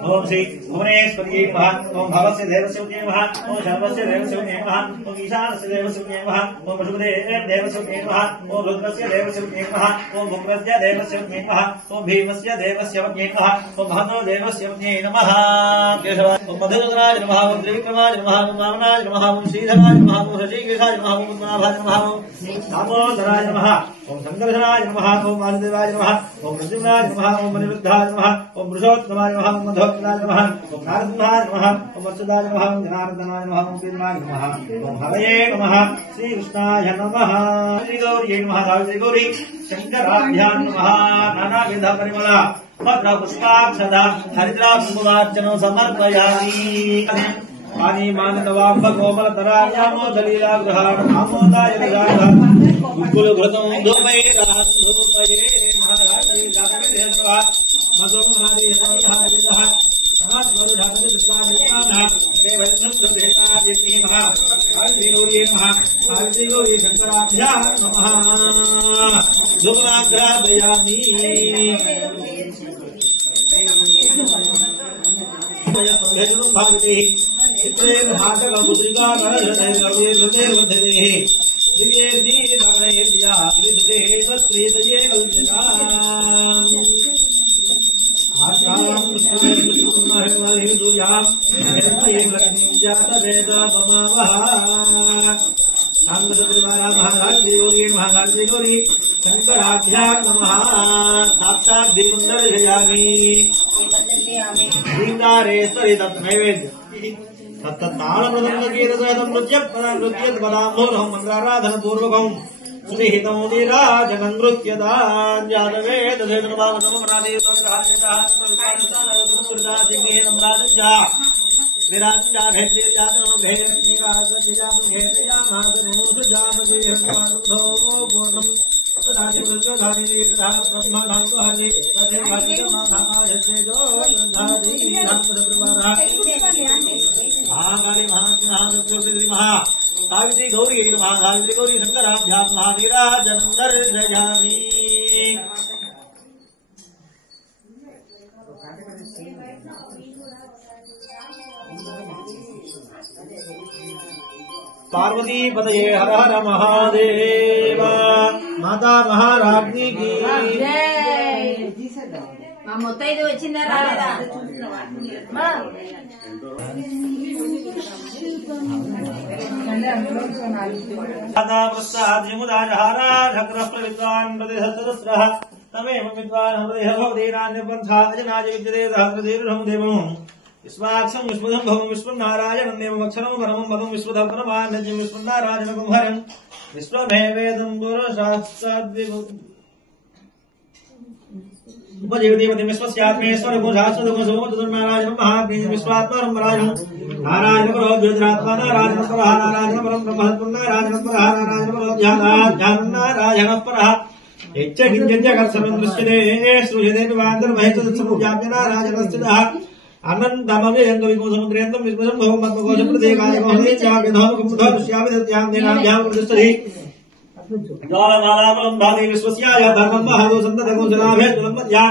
ओम श्री भुवनेश्वर्यै नमः ओम भवस्य देवस्य नमः ओम शर्वस्य देवस्य नमः ओम ईशानस्य देवस्य नमः ओम पशुपतेः देवस्य नमः ओम रुद्रस्य देवस्य नमः ओम उग्रस्य देवस्य नमः ओम भीमस्य देवस्य नमः ओम भानो देवस्य नमः केशवाय ओम मधुसूदनाय नमः ओम त्रिविक्रमाय नमः ओम वामनाय नमः ओम श्रीधराय नमः ओम ऋषिकेशाय नमः ओम पद्मनाभाय नमः ओम दामोदराय नमः ओम संकर्षणाय नमः ओम वासुदेवाय नमः ओम प्रद्युम्नाय नमः ओम अनिरुद्धाय नमः ओम पुरुषोत्तमाय नमः ओम मधोत्तमाय नमः ओम नारदाय नमः ओम अच्युताय नमः ओम जनार्दनाय नमः ओम पीर्णाय नमः ओम हरये नमः श्री कृष्णाय नमः श्री गौरी नमः श्री गौरी शंकराभ्यां नमः नानाविध परिमल पत्र पुष्पाक्षद हरिद्राक्षदार्चनं समर्पयामि पानी मानवाम्ब कोमल तरायामो जलीला ग्रहाण आमोदाय गजानः कुल घृतं धूमये राहं धूमये महाराजी जातवे देववा मधुम हरि हरिः समात्मरु जातवे दुष्टानिकानः देवज्ञं देवादिति महा श्री गौरी नमः श्री गौरी शंकराभ्यां नमः धूमाग्रापयामि भागवते चित्रेण भागवपुत्रिका नरहृदये दिव्ये दीनया हृदये स्वस्त्रीतये कल्पिता आज्ञां कृष्णमहिमहि सूर्यां हिरण्यं जातवेदा ममावः महाराज गौरी शंकराभ्यां नमः साक्षात् दीपन्दर्शयामि श्रींगारेश्वरी तत्नैवेद्य तत्तालमृदङ्गगीतसहितं नृत्यपदाम्भोरहं मन्त्राराधन पूर्वकं श्रीहितमुदीराजनं नृत्यदान् सावित्री गौरी सावित्री गौरी शंकराभ्यां महावीराजनं दर्शयामि पार्वती पतये हर हर महादेव माता महाराज्ञी की మా మొత్తైదు వచ్చిందా రాలేదా तमेव विद्वान् हृदयभवदेनान्यपन्था अजनाय विद्यते सहस्रधीर्षं देवम् विश्वाक्षं विश्वदं भवं विश्वनारायणं देवमक्षरं परमं पदं विश्वधर्ममान्यं विश्वनारायणं हरं विश्वमेवेदं उपजीवदेवति विश्वस्यात्मेश्वरको शाश्वतको सुमोचतुर्नारायणं महाग्नेयं विश्वात्मरं परायणं नारायणं परो द्वित्रात्मा नारायणं परः नारायणं परं ब्रह्महत्वं नारायणं परः नारायणं परो ध्यानं नारायणं परः यच्च कर्षणं दृश्यते श्रूयते विवान्तर्महेतुत्समुज्जाप्य नारायणस्थितः अनन्तमवेदं विकोसमुद्रेन्दं विश्वसं भवं पद्मकोशप्रदेकाय मोहनेत्याभ्यधामकुमुधाश्यामि दत्यां देनाभ्यां प्रतिष्ठति ज्वालमालामलं भावे विश्वस्याय धर्मं महदो सन्ततकोशलाभ्यज्वलं मध्या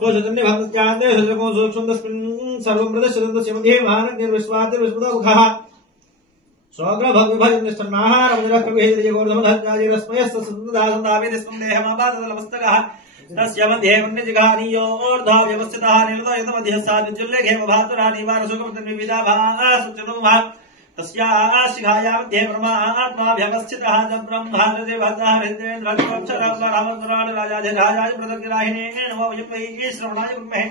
कोशजन्यभक्त्यान्ते सजको सूक्ष्मदस्मिन् सर्वं प्रदर्शयन्तस्य मध्ये महानग्निर्विश्वातिर्विश्वतमुखः स्वग्रभग्विभजनिष्ठन्नाहारमुजरकविहेर्यगोर्धमधज्ञाजिरस्मयस्तसन्ददासन्दावेदिस्मं देहमापादलमस्तकः तस्य मध्ये मन्यजिघानीयोर्धा व्यवस्थितः निर्दयतमध्यः सादिज्युल्लेखेव भातुराणि वारसुखमतन्विविधा भासुचनुमः तस्याः शिखाया मध्ये ब्रह्मात्माभ्यवस्थितः च ब्रह्मादेवतः हृदेन्द्रक्षररामन्दुराण राजाधिराजाय प्रदग्राहिणेन वै श्रवणाय ब्रह्मे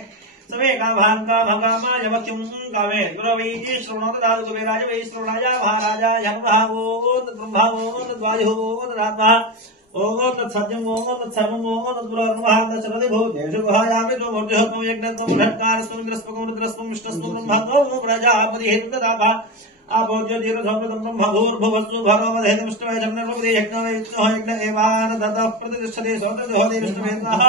समे कामाय मत्युं कामे गुरवै श्रवणो ददातु कुबेराय वै श्रवणाय महाराजाय भावो ब्रह्मावो द्वायुः ददात्मः ओम तत्सत्यं ओम तत्सर्वं ओम तद्ब्रह्मः तत्सर्वदि भूतेषु गुहायामि त्वं मूर्तिः यज्ञं त्वं षट्कारस्त्वं इन्द्रस्त्वं रुद्रस्त्वं विष्णुस्त्वं ब्रह्म त्वं प्रजापतिः तदापः आपोज्योतिरथोपृतं ब्रह्मभूर्भुवस्सु भगवदेहितमिष्टवै जन्मरूपदे यज्ञ एवान ततः प्रतिष्ठते सौतर्योदे विष्णुवेदः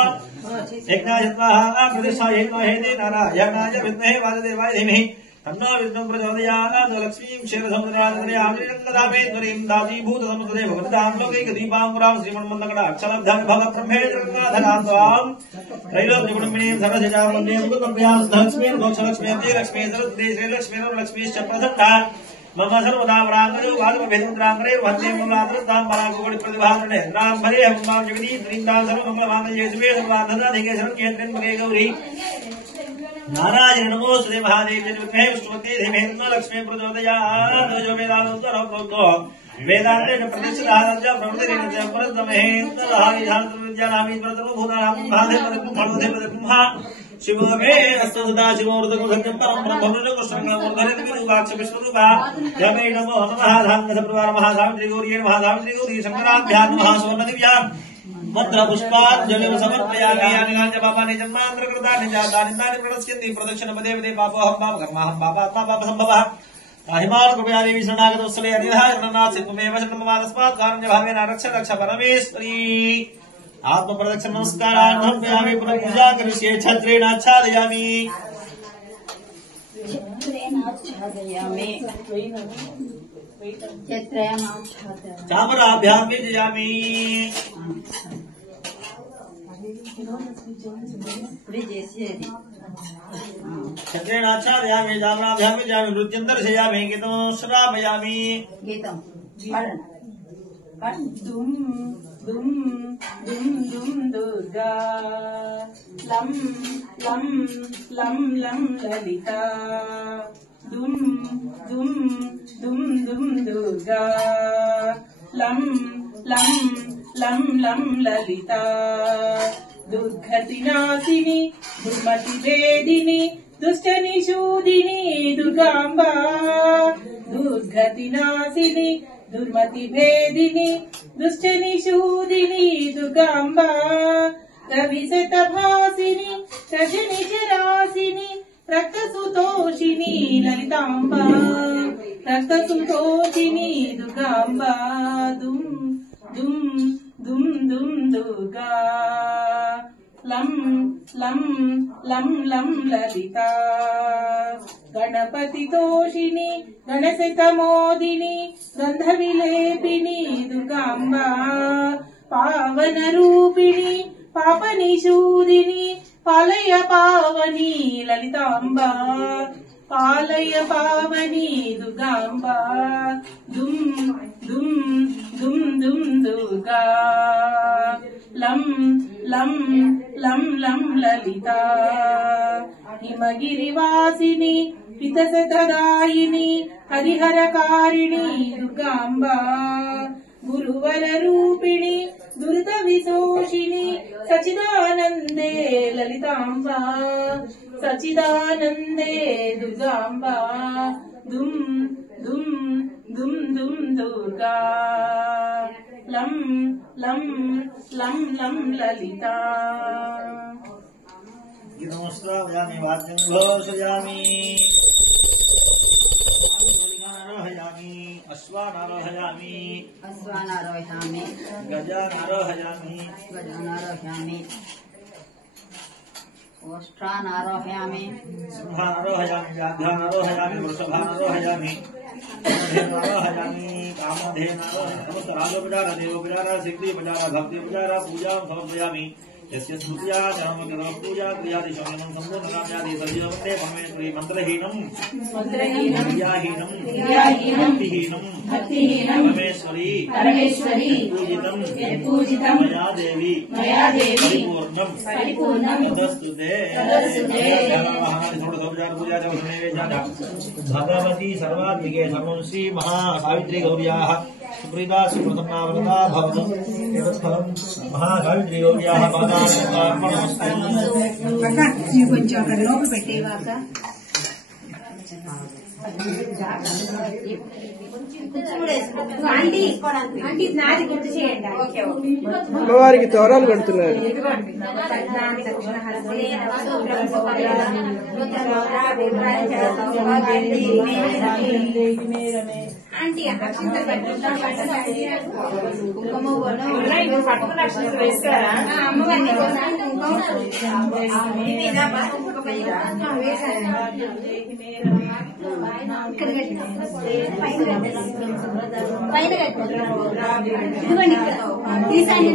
यज्ञायत्वाः प्रतिष्ठायेत्वाहेते नारायणाय विद्महे वासुदेवाय धीमहि तन्नो विष्णुं प्रचोदयात् लक्ष्मीं क्षीरसमुद्रादयामिरङ्गदामेश्वरीं दासीभूतसमुद्रे भवतां लोकैकदीपाङ्कुरां श्रीमन्मन्दकटाक्षलब्धां भवप्रम्हेन्द्रगङ्गाधरां त्रैलोक्यकुटुम्बिनीं सरसिजां वन्दे मुकुन्दप्रियां धनलक्ष्मीं मोक्षलक्ष्मीं जयलक्ष्मीं सरस्वती श्रीलक्ष्मीं लक्ष्मीश्च प्रसन्ना मम सर्वदा वराङ्गयो वादमभेन्द्राङ्गरे वन्दे मङ्गलाद्रतां पराङ्गुगुणिप्रतिभासने राम्भरे हम्मां जगदी त्रीन्दां सर्वमङ्गलमाङ्गल्ये शिवे सर्वार्धदाधिके शरण्ये गौरी नारायण नमोस्तुते महादेव विद्महे विष्णुपत्नी धीमहि लक्ष्मी प्रचोदयात् जो वेदान्तरो प्रोक्तो वेदांते प्रतिष्ठितानां प्रवृत्तिरेण परतमेन्द्रहाविधानविद्यानामि प्रतमभूतानां भाधेपदकुं फलदेपदकुं शिवोगे अस्तु सदा शिवोर्धको सत्यं परं ब्रह्मणो कृष्णं विरूपाक्ष विश्वरूपा जमे नमो नमः धान्यसप्रवार महासावित्री गौरी महासावित्री गौरी शंकराभ्यां नमः सुवर्णदिव्यां मंत्र पुष्पांजलिं समर्पयामि यानि च पापानि जन्मान्तरकृतानि जातानि तानि प्रणश्यन्ति प्रदक्षिण पदे पदे पापोऽहं पापकर्माहं पापात्मा पापसम्भवः ताहिमान् कृपया देवी शरणागतवत्सले अनिलः शरणात् सिद्धमेव शरणममादस्मात् कारुण्यभावेन रक्ष रक्ष परमेश्वरी आत्म प्रदक्षिण नमस्कारार्थं कयामि पुनः पूजा करिष्ये छत्रेण आच्छादयामि चामराभ्यां व्यजयामि छत्रेण आच्छादयामि चामराभ्यां व्यजयामि नृत्यं दर्शयामि गीतं श्रावयामि दुम दुम दुम दुम दुर्गा लं लं लं लं ललिता दुम दुम दुम दुम दुर्गा लं लं लं लं ललिता दुर्गतिनाशिनी दुर्मतिभेदिनी दुष्टनिषूदिनी दुर्गाम्बा दुर्गतिनाशिनी दुर्मतिभेदिनी दुष्टनिषूदिनी दुर्गाम्बा रविशतभासिनी रजनिचरासिनी रक्तसुतोषिनी ललिताम्बा रक्तसुतोषिनी दुर्गाम्बा दुम दुम दुम दुम दुर्गा लं लं लं लं ललिता गणपति तोषिनी गणशतमोदिनी गंधविलेपिनी दुर्गाम्बा पावन रूपिणी पापनिषूदिनी पालय पावनी ललिताम्बा पालय पावनी दुर्गाम्बा दुम दुम दुम दुम दुर्गा लं लं लं लं ललिता हिमगिरिवासिनी पितसतदायिनी हरिहरकारिणी दुर्गाम्बा गुरुवर रूपिणी दुरित विशोषिणी सचिदानंदे ललिताम्बा सचिदानंदे दुर्गाम्बा दुम दुम दुम दुम दुर्गा लं लं लं लं ललिता गीतमश्रावयामि वाद्यं घोषयामि आरोहयामि अश्वानारोहयामि गजानारोहयामि ओष्ठानारोहयामि सिंहानारोहयामि व्याघ्रानारोहयामि वृषभानारोहयामि कामधेनारोहयामि राजोपचार देवोपचार सिद्धिपचार भक्तिपचार पूजां समर्पयामि यस्य स्तुत्या जन्मकर्म पूजा क्रियादिशमनं सम्पूर्णकाम्यादि सजीवन्ते परमेश्वरी मन्त्रहीनं क्रियाहीनं भक्तिहीनं परमेश्वरी पूजितं मया देवी परिपूर्णं तदस्तुते भगवती सर्वात्मिके सर्वं श्री महासावित्री गौर्याः सुप्रीता सुप्रसन्ना व्रता भवतु एतत्फलं महासावित्री गौर्याः पादार्पणमस्तु కొంచెం అక్కడ లోపల పెట్టేవాక ఆంటీ నాది గుర్తు చేయండి అమ్మవారికి తోరాలు కడుతున్నారు ఆంటీ అమ్మవారిని పైన ఇదిగోండి తీసాను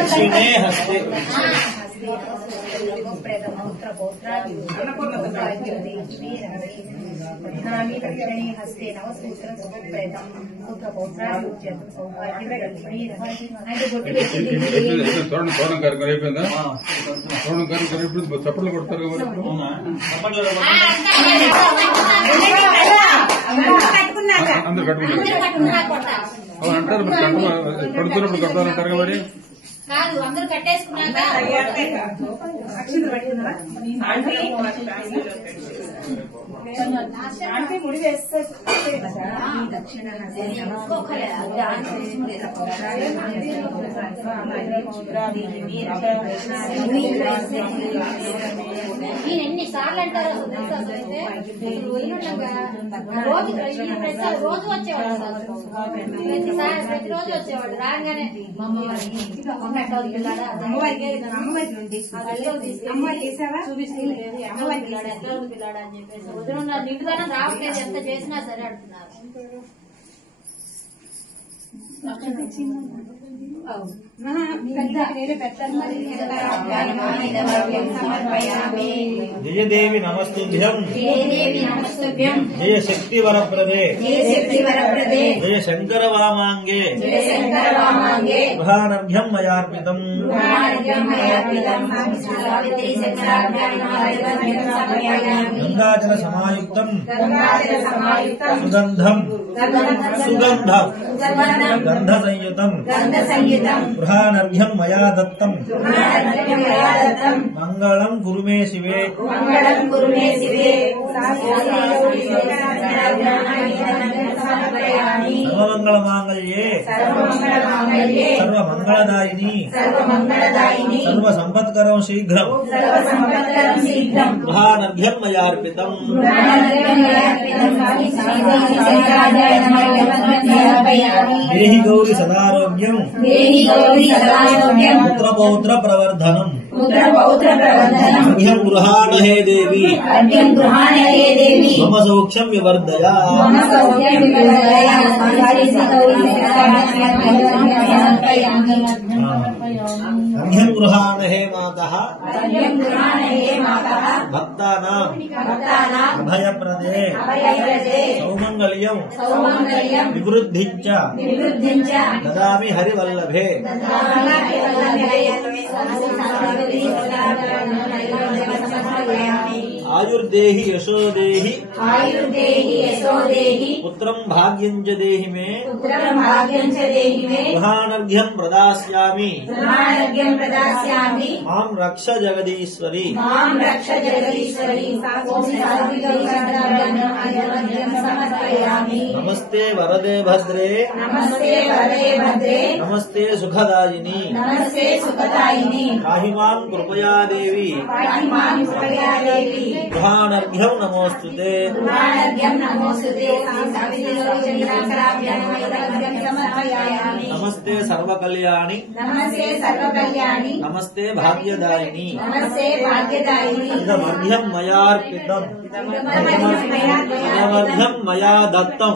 दक्षिणे हस्ते హస్తే నవసూత్రం శుభప్రేతం పుత్ర పౌత్రాయుజ్యం సౌభాగ్యలక్ష్మీ అంటే బొట్టు పెట్టింది తోరణం కార్యక్రమం అయిపోయిందా? తోరణం కార్యక్రమం అయిపోయింది. చప్పట్లు కొడతారు కదా అందరు కట్టుకుంటారు అంటారు. కడుతున్నప్పుడు కడతారంటారు కదా మరి. కాదు అందరూ కట్టేసుకున్నాక ముడి వేస్తే నేను ఎన్నిసార్లు అంటారు అసలు తెలుసా? అసలు అయితే రోజు రోజు వచ్చేవాడు ప్రతిరోజు వచ్చేవాడు. రాగానే పిల్లాడు అని చెప్పేసి వదిలిన్నారు. నిండుగానే రావట్లేదు, ఎంత చేసినా సరే అంటున్నారు. జయదేవి నమస్తుభ్యం జయ శక్తి వరప్రదే జయ శంకర వామాంగే గృహానభ్యం మయార్పితం గంగాజల సమాయుక్తం సుగంధం గంధ సంయుతం గృహానర్ఘ్యం మయా దత్తం మంగళం కురు మే శివే సర్వమంగళ మాంగళ్యే సర్వమంగళదాయిని సర్వ సంపత్కరం శీఘ్రం గృహానర్ఘ్యం మయార్పితం దేహి గౌరి సదారోగ్యం పుత్రపౌత్ర ప్రవర్ధనం అర్ఘ్యం గృహాణ హే దేవి మమ సౌఖ్యం వివర్ధయ అర్ఘ్యం గృహాణ హే మాతః భక్తానాం అభయప్రదే సౌమంగళ్యం వివృద్ధించ దదామి హరివల్లభే ఆయుర్దేహి యశోదేహి పుత్రం భాగ్యం చ దేహి మే గృహానర్ఘ్యం ప్రదాస్యామి మాం రక్ష జగదీశ్వరి నమస్తే వరదే భద్రే నమస్తే సుఖదాయిని పాహి మాం కృపయా దేవి గృహానర్ఘ్యం నమోస్తుతే నమస్తే సర్వకళ్యాణి నమస్తే భాగ్యదాయిని ఇదమర్ఘ్యం మయార్పితం ఇదమర్ఘ్యం మయా దత్తం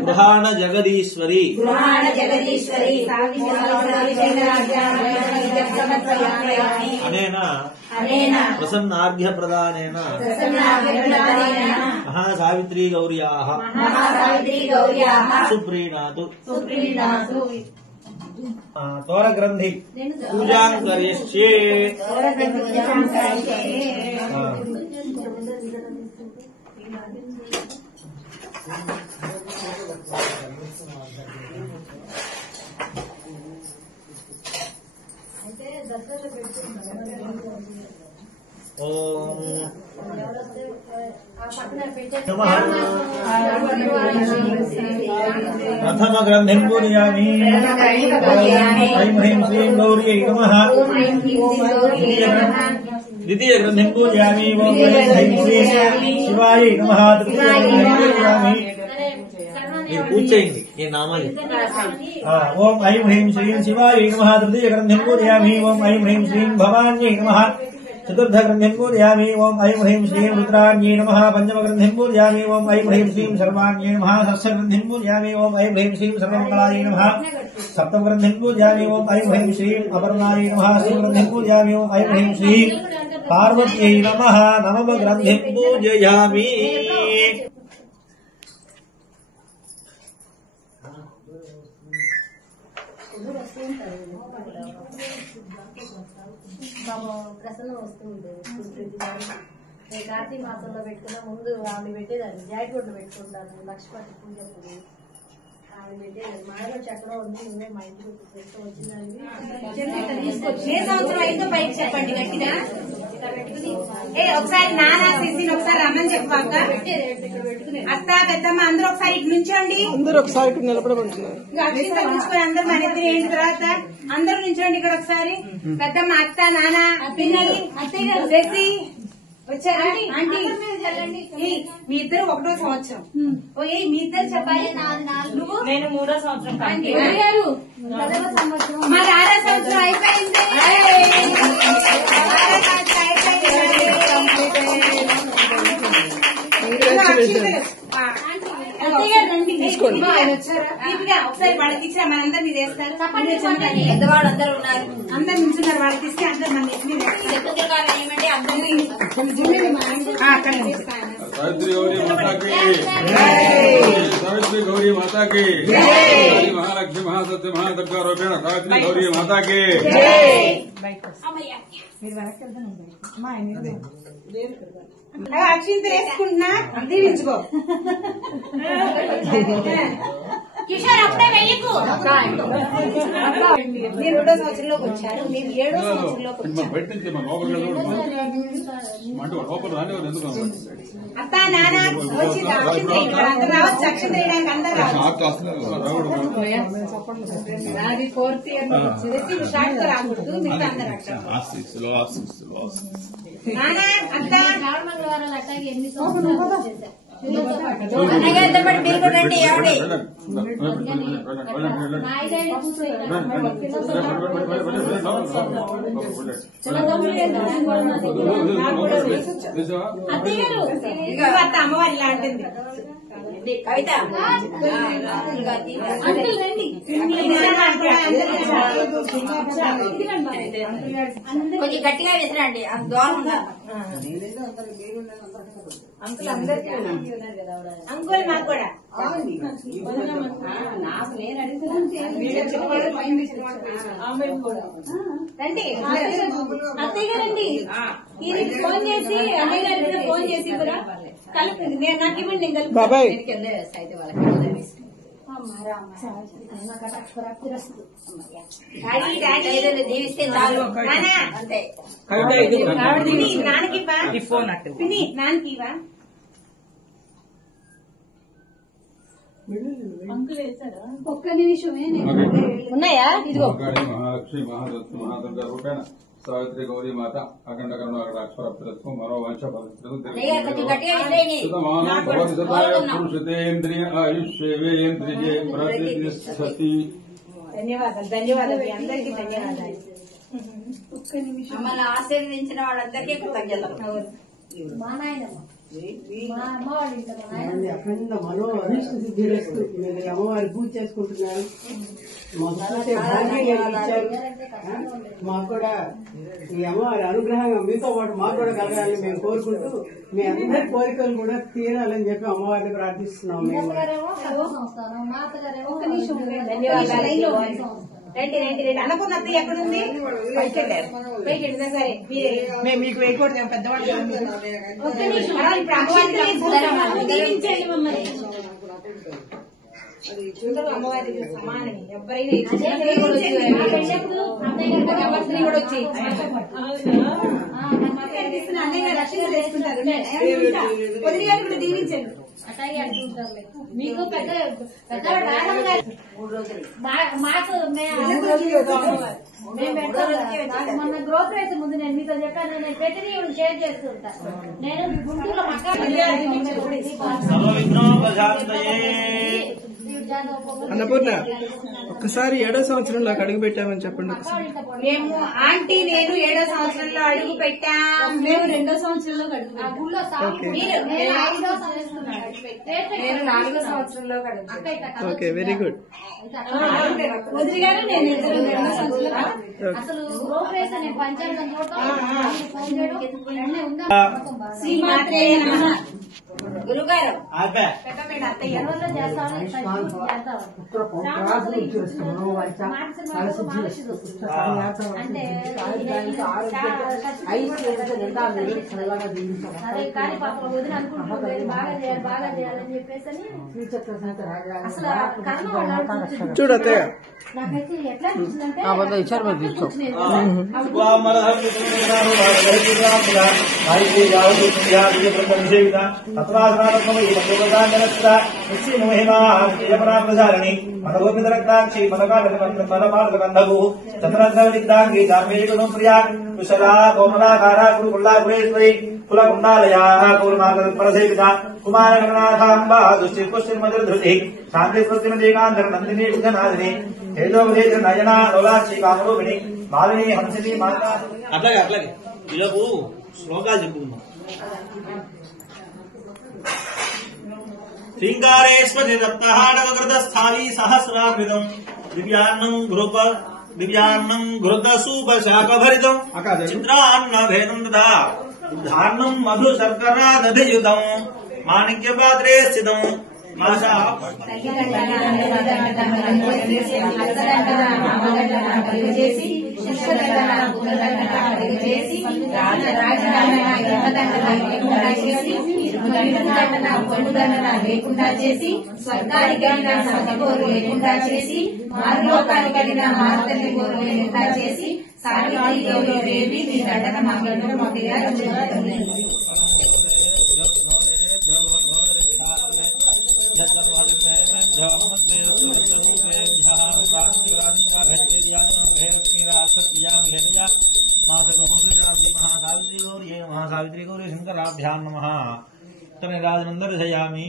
గృహాణ జగదీశ్వరి అనేన ప్రసన్నార్ఘ్య ప్రదానేన మహాసావిత్రీ గౌర్యాః సుప్రీణాతు తోరగ్రంథి పూజాం కరిష్యే ఓం ప్రథమ గ్రంథిం పూజయామి ఐం హ్రీం శ్రీం గౌర్యై నమః ద్వితీయ గ్రంథిం పూజయామి ఓం ఐం హ్రీం శ్రీం శివాయై నమః తృతీయ గ్రంథిం పూజయామి మీరు పూజ చేయండి ఈ నామాలు ఓం ఐం హ్రీం శ్రీం శివాయై నమః తృతీయ గ్రంథిం పూజయామి ఓం ఐం హ్రీం శ్రీం భవాన్యై నమః चतुर्थ ग्रंथिं पूजयामि ओम ऐं ह्रीं श्रीं रुद्राण्यै नमः पंचम ग्रंथिं पूजयामि ओम ऐं ह्रीं श्रीं सर्वाण्यै नमः षष्ठ ग्रंथिं पूजयामि ओम ऐं ह्रीं श्रीं सर्वमंगलायै नमः सप्तम ग्रंथिं पूजयामि ओम ऐं ह्रीं श्रीं अपर्णायै नमः अष्टम ग्रंथिं पूजयामि ओम ऐं ह्रीं श्रीं पार्वत्यै नमः नवम ग्रंथिं पूजयामि ప్రసన్నం వస్తుంది కార్తీక మాసంలో పెట్టుకున్న ముందు ఆమె పెట్టేదాన్ని జాయిగొడ్లు పెట్టుకుంటాను లక్ష్మణ్ పూజప్పుడు ఆమె పెట్టేదాన్ని మాయలో చక్రం ఉంది నువ్వే మా ఇంటికి వచ్చిందని ఏ సంవత్సరం అయిందో బయట చెప్పండి గట్టిగా. ఒకసారి నానా సిసి ఒకసారి అమ్మని చెప్పాక అత్త పెద్దమ్మ అందరూ ఒకసారి ఇటు నుంచోండి. అందరూ ఒకసారి ఇక్కడ నిలబడమంటున్నారు. అక్షింతలు తీసుకొని అందరూ మన ఇద్దరు ఏంటి తర్వాత అందరూ నించోండి ఇక్కడ ఒకసారి. పెద్దమ్మ అత్త నాన్న పిన్నలు అత్తయ్య గారు శశి వచ్చారా ఆంటీ మీ ఇద్దరు ఒకటో సంవత్సరం. ఓకే మీ ఇద్దరు చెప్పాలి. నువ్వు నేను 3వ సంవత్సరం మాది 6వ సంవత్సరం అయిపోయింది. ఒకసారి వాళ్ళకి ఇచ్చిన మనందరినీ చేస్తారు. పెద్దవాళ్ళందరూ ఉన్నారు అందరు నిల్చున్నారు. వాళ్ళకి ఇస్తే అందరు మన ఎత్తుని ఏమంటే అందరినీ सावित्री गौरी माता की सावित्री गौरी माता की महालक्ष्मी महासत्य महादुर्गा रूपेण सावित्री गौरी माता की అక్షింతలు వేసుకుంటున్నా దీవించుకో. కిషోర్ అప్పుడే వెయ్యకు. మీరు 2వ సంవత్సరంలోకి వచ్చారు. మీరు 7వ సంవత్సరంలోకి వచ్చారు. పెట్టించి మన లోపలికి అంటే లోపల రాని ఎందుకు అత్త నాన్న వచ్చి అక్షింతలు అందరూ రావచ్చు. అక్షింతలు వేయడానికి అందరూ రావచ్చు. అది 4th ఇయర్ స్టార్ట్ తో రాకూడదు. మిగతా అందరూ నాన్న అత్త మంగళవారాలు అట్టాగే 8 సంవత్సరాలు చేశారు. మీరు కూడా రండి. ఎవడి అత్త అమ్మవారి ఇలా అంటుంది. కవిత కొంచెం గట్టిగా విసిరండి. దూరం అంకుల్ అందరికీ అంకుల్ మాకు కూడా నాకు నేను అడుగుతున్నాను. అత్తయ్య గారండి ఈయనకి ఫోన్ చేసి అన్నయ్య గారికి ఫోన్ చేసి కూడా కలిపి నాకు ఇవ్వండి. నేను బాబాయ్ అయితే వాళ్ళకి దీవిస్తే చాలు అంతే. నాన్నకివ్వా పిన్ని నాన్నకివ్వా ఒక్క నిమిషమే ఉన్నాయా? ఇదిగో महालक्ष्मी महादत्त महादुर्गा रूपेण सावित्री गौरी माता अखंड करुणाकटाक्षरस्तु मनोवांछ కొంచెం గట్టిగా విసిరేయండి. पुरुषतेन्द्रिय आयुष्येवेन्द्रिये प्रतिष्ठति. ధన్యవాదాలు ధన్యవాదాలు మీ అందరికీ ధన్యవాదాలు. మమ్మల్ని ఆశీర్వదించిన వాళ్ళందరికీ కృతజ్ఞతలు. మా నాయనమ్మ మా అమ్మ వాళ్ళ ఇంట్లో మా నాయనమ్మ అఖండ మనో అభిష్ట సిద్ధిరస్తు. మీరు అమ్మవారి పూజ చేసుకుంటున్నారు. మాకు చూసే భాగ్యం ఇచ్చారు. మాకు కూడా ఈ అమ్మవారి అనుగ్రహం మీతో పాటు మాకు కూడా కలగాలని మేము కోరుకుంటూ మీ అందరి కోరికలు కూడా తీరాలని చెప్పి అమ్మవారిని ప్రార్థిస్తున్నాం. మేము సంస్థానం మా అత్తగారేమో ఒక్క నిమిషం ధన్యవాదాలు. రండి రండి రండి. అనుకున్న అత్తయ్య ఎక్కడుంది? పైకి వెళ్ళారు. సరే మేము మీకు వేయకూడదు పెద్దవాళ్ళు. ఒక్క నిమిషం ఇప్పుడు అమ్మవారిని దీవించండి మమ్మల్ని. అందరూ అమ్మవారికి సమానమే. ఎవరైనా కూడా వచ్చి అన్నయ్య రక్షణ చేసుకుంటారు. వదిలి గారు కూడా దీవించండి. అట్లాగే అంటుంటారు. మీకు పెద్ద పెద్దవాడు రాయడం గారు 3 రోజులు మాకు మొన్న గ్రోసరీ అయితే ముందు నేను మీతో చెప్పాను. నేను పెట్టిన షేర్ చేస్తూ ఉంటాను. నేను గుంటూరులో మక్క అన్నపూర్ణ ఒక్కసారి 7వ సంవత్సరంలోకి అడుగు పెట్టామని చెప్పండి ఒకసారి. మేము ఆంటీ నేను 7వ సంవత్సరంలో అడుగు పెట్టాం. మేము 2వ సంవత్సరంలో నేను 4వ సంవత్సరంలో అడుగు పెట్టాం. Okay, very good. వదిలి గారు నేను 2వ సంవత్సరంలో అసలు ప్రోగ్రెస్ అనే పంచాంగం ఫోన్ చేయడం వెంటనే ఉందా శ్రీమాత్రే నమః. గురుగారు ఆపే పెట్టండి అత్తయ్య. ఎవరిలో చేస్తామని అంటే అదే కానీ పాపం వదిన అనుకుంటున్నారు బాగా చేయాలని చెప్పేసి అసలు కర్మ వాళ్ళు చూడు అత్తయ్య. నాకైతే ఎట్లా అనిపించిందంటే ప్రచారణి మనోపితరక్తాక్షి మనకాలంధు చంద్రగ్రహణి ధార్మిక ప్రియా కుశలా కోమలాకార కురుకుల్లాపురేశ్వరి కులకుండాలయా కురుమాసేవిత కుమారగణనాథాంబా దుశ్చిపుష్టిర్మధుర్ధృతి శాంతి స్వస్తిమదేకాంధర నందిని విఘ్ననాథిని తేజోపదేశ నయనా లోలాక్షి కామరూపిణి మాలిని హంసిని మాతా. అట్లాగే అట్లాగే ఇలాపు శ్లోకాలు చెప్పుకుందాం. శ్రీంకారేశ్వరి రత్నహాటవకృతస్థాళీ సహస్రాకృతం దివ్యాన్నం ఘృత సూప శాఖభరితం చిత్రాన్న భేదం తథా ధాన్నం మధు శర్కరా దధియుతం మాణిక్యపాత్రే స్థితం లేకుండా చేసి స్వర్గానికి లేకుండా చేసి మారులోకానికి వెళ్ళిన మారుతల్లి కోరు లేకుండా చేసి సావిత్రి గౌరీ దేవి మీ దండన మాట్లాడుతున్నా. महासावित्री गौरी शंकराभ्यां नमः. निराजनन्दर्शयामि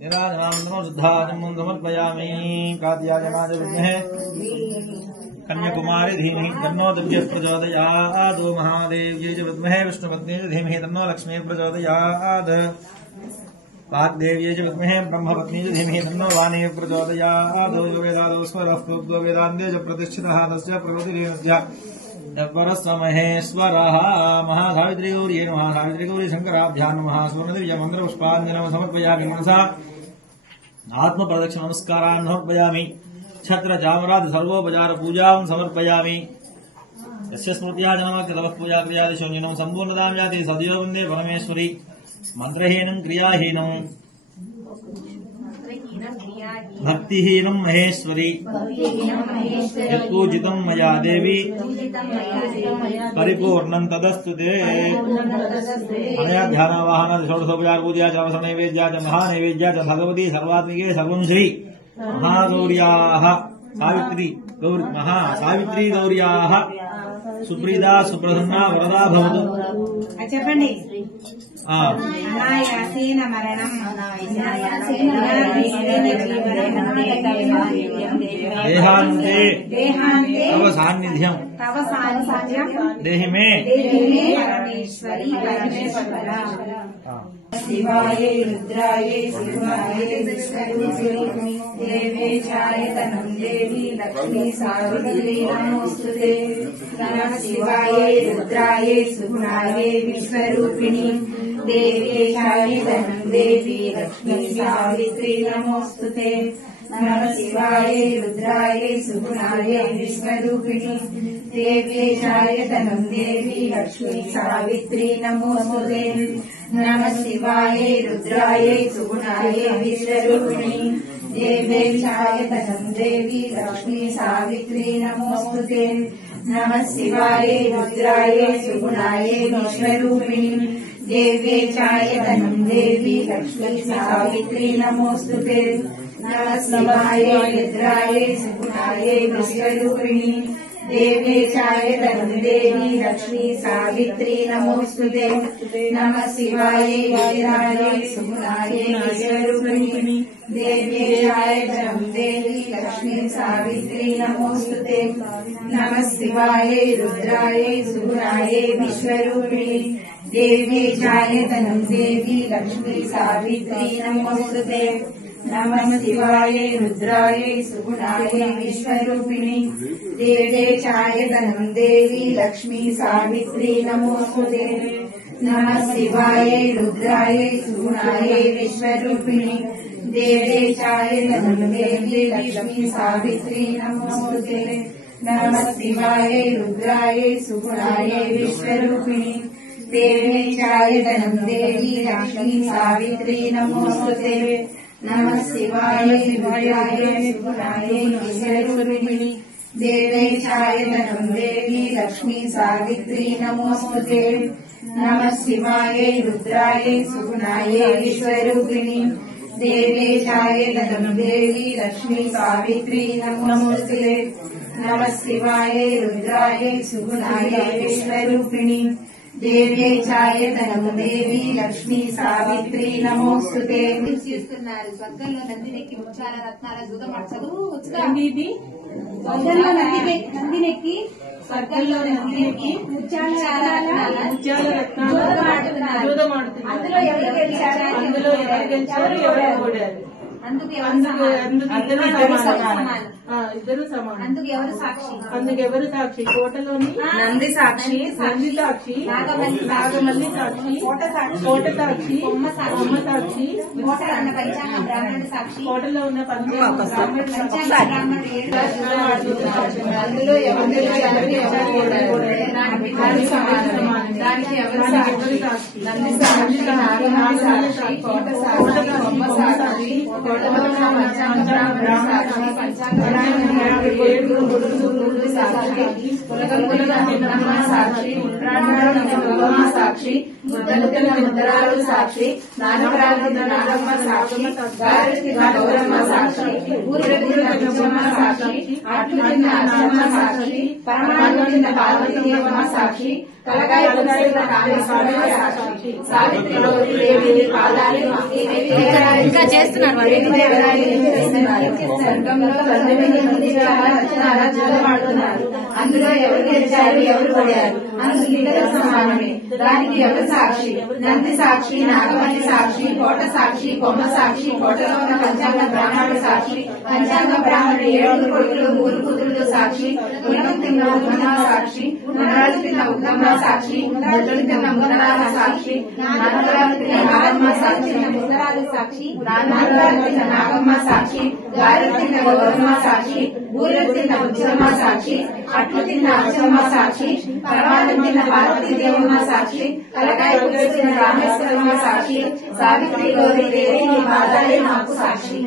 निराजनानन्दं शुद्धाजं समर्पयामि. कात्यायनाय विद्महे कन्याकुमारी धीमहि तन्नो दिव्यः प्रचोदयात्. महादेव्यै च विद्महे विष्णुपत्न्यै च धीमहि तन्नो लक्ष्मीः प्रचोदयात्. वाग्देव्यै च विद्महे ब्रह्मपत्न्यै च धीमहि तन्नो वाणी प्रचोदयात्. वेदादौ स्वरः प्रोक्तो वेदान्ते च प्रतिष्ठितः तस्य प्रकृतिरेणस्य तत्परस्य महेश्वरः. महासावित्री गौरी नमः. सावित्री गौरी शंकराभ्यां नमः. स्वर्णदिव्य मन्त्रपुष्पाञ्जलिं समर्पयामि. मनसा आत्मप्रदक्षिण नमस्कारान् समर्पयामि. छत्र चामराद सर्वोपचार पूजां समर्पयामि. यस्य स्मृत्या जनमग्रतवः पूजा क्रियादिशून्यं सम्पूर्णतां जाति सदैव वन्दे परमेश्वरी. मंत्रहीनं क्रियाहीनं भक्तिहीनं महेश्वरी. यत्पूजितं मया देवी परिपूर्णं तदस्तु ते. अनया ध्यानावाहन षोडशोपचार पूजा च नैवेद्या च महानैवेद्या च भगवती सर्वात्मिके सर्वं श्री महागौर्याः सावित्री गौरी महासावित्री गौर्याः सुप्रीदा सुप्रसन्ना वरदा भवतु. చెప్పండి. అనాయాసేన మరణం देहान्ते దేహాంతే तव सान्निध्यं తవ సాన్నిధ్యం देहि मे పరమేశ్వరి పరమేశ్వర. శివాయ రుద్రాయ శివాయ విష్ణురూపిణి దేవేశాయ తనం దేవి లక్ష్మీ సావిత్రి నమోస్తుతే. నమః శివాయ రుద్రాయ సుగుణాయ విశ్వరూపిణి దేవేశాయ తనం దేవి లక్ష్మీ సావిత్రి నమోస్తుతే. నమః శివాయ రుద్రాయ సుగుణాయ విశ్వరూపిణి దేవేశాయ తనం దేవి లక్ష్మీ సావిత్రి నమోస్తుతే. నమః శివాయ రుద్రాయ సుగుణాయ విశ్వరూపిణి దేవేశాయ తనం దేవి లక్ష్మీ సావిత్రి నమోస్తుతే. నమః శివాయ రుద్రాయ సుగుణాయ విశ్వరూపిణి దేవేశాయ తనం దేవి లక్ష్మీ సావిత్రి నమోస్తుతే. నమః శివాయ రుద్రాయ సుగుణాయ విశ్వరూపిణి देवे चायतनं देवी लक्ष्मी सावित्री नमोस्तुते नमः शिवाय वीराय सुमनाय विश्वरूपिणी देवे चायतनं देवी लक्ष्मी सावित्री नमोस्तुते नमः शिवाय रुद्राय सुमनाय विश्वरूपिणी देवे चायतनं देवी लक्ष्मी सावित्री नमोस्तुते नमः शिवाय रुद्राय सुगुणाय विश्वरूपिणी देवे चायतनं देवी लक्ष्मी सावित्री नमोस्तुते नमः शिवाय रुद्राय सुगुणाय विश्वरूपिणी देवे चायतनं देवी लक्ष्मी सावित्री नमोस्तुते नमः शिवाय रुद्राय सुगुणाय विश्वरूपिणी देवे चायतनं देवी लक्ष्मी सावित्री नमोस्तुते नमः शिवाय रुद्राय सुगुणाय विश्वरूपिणी देवे चायतनं देवी लक्ष्मी सावित्री नमोस्तुते नमः शिवाय रुद्राय सुगुणाय विश्वरूपिणी देवे चायतनं देवी लक्ष्मी सावित्री नमोस्तुते नमः शिवाय रुद्राय सुगुणाय विश्वरूपिणी देवे चायतनं देवी लक्ष्मी सावित्री नमोस्तुते చూస్తున్నారు స్వర్గంలో నందినెక్కి ముత్యాల రత్నాల దూదం చదువు ఇది స్వర్గంలో నందినెక్కి స్వర్గంలో నందినెక్కి ముత్యాల రత్నాల దూదమాడుతున్నారు అందులో ఎవరు గెలిచారు ఎవరు ఓడారు ఇద్దరు సమానం అందుకు ఎవరు సాక్షి కోటలోని నంది సాక్షి నాగమల్లి సాక్షి కోట సాక్షి కొమ్మ సాక్షి కోటలో ఉన్న పంచాంగ బ్రాహ్మణుడు అందులో దానికి ఎవరు సాక్షి నంది సాక్షి నాగమల్లి సాక్షి కోట సాక్షి కొమ్మ సాక్షి కోటలో ఉన్న పంచాంగ సాక్షి సాక్షి సాక్షి ముద్రాలు సాక్షి నాగరాజు నాగమ్మ సాక్షి గౌరమ్మ సాక్షి ఊరమ్మ సాక్షి అట్లు తిన్న అచ్చమ్మ సాక్షి పరమాణు తిన్న పార్వతీయమ్మ సాక్షి కలగాయ సాక్షి సావిత్రి దేవి పాదాలు ఇంకా చేస్తున్నారు స్వర్గంలో జోదమాడుతున్నారు అందులో ఎవరు గెలిచారు ఎవరు పడారు అందుకు ఇద్దరు సమానమే దానికి ఎవరు సాక్షి నంది సాక్షి నాగమల్లి సాక్షి కోట సాక్షి కొమ్మ సాక్షి కోటలో ఉన్న పంచాంగ బ్రాహ్మణుడు సాక్షి పంచాంగ బ్రాహ్మణుడు 7 కొడుకులు 3 కూతురులు సాక్షి గుణం తిన్న ఉమ్మన సాక్షి గుణరాలు తిన్న ఉద్దమ్మ సాక్షి ముద్రలు తిన్న ముద్రాల సాక్షి నాగరాలు తిన్న నాగమ్మ సాక్షి ముద్రాలు సాక్షి నాగరాలు తిన్న నాగమ్మ సాక్షి గారెలు తిన్న గౌరమ్మ సాక్షి బూరెలు తిన్న ఉచ్చమ్మ సాక్షి అట్లు తిన్న అచ్చమ్మ సాక్షి పరమాణం తిన్న పార్వతీదేవమ్మ సాక్షి కలకాయ తిన్న రామేశ్వరమ్మ సాక్షి సావిత్రి గౌరీ దేవి నీ పాదాలే మాకు సాక్షి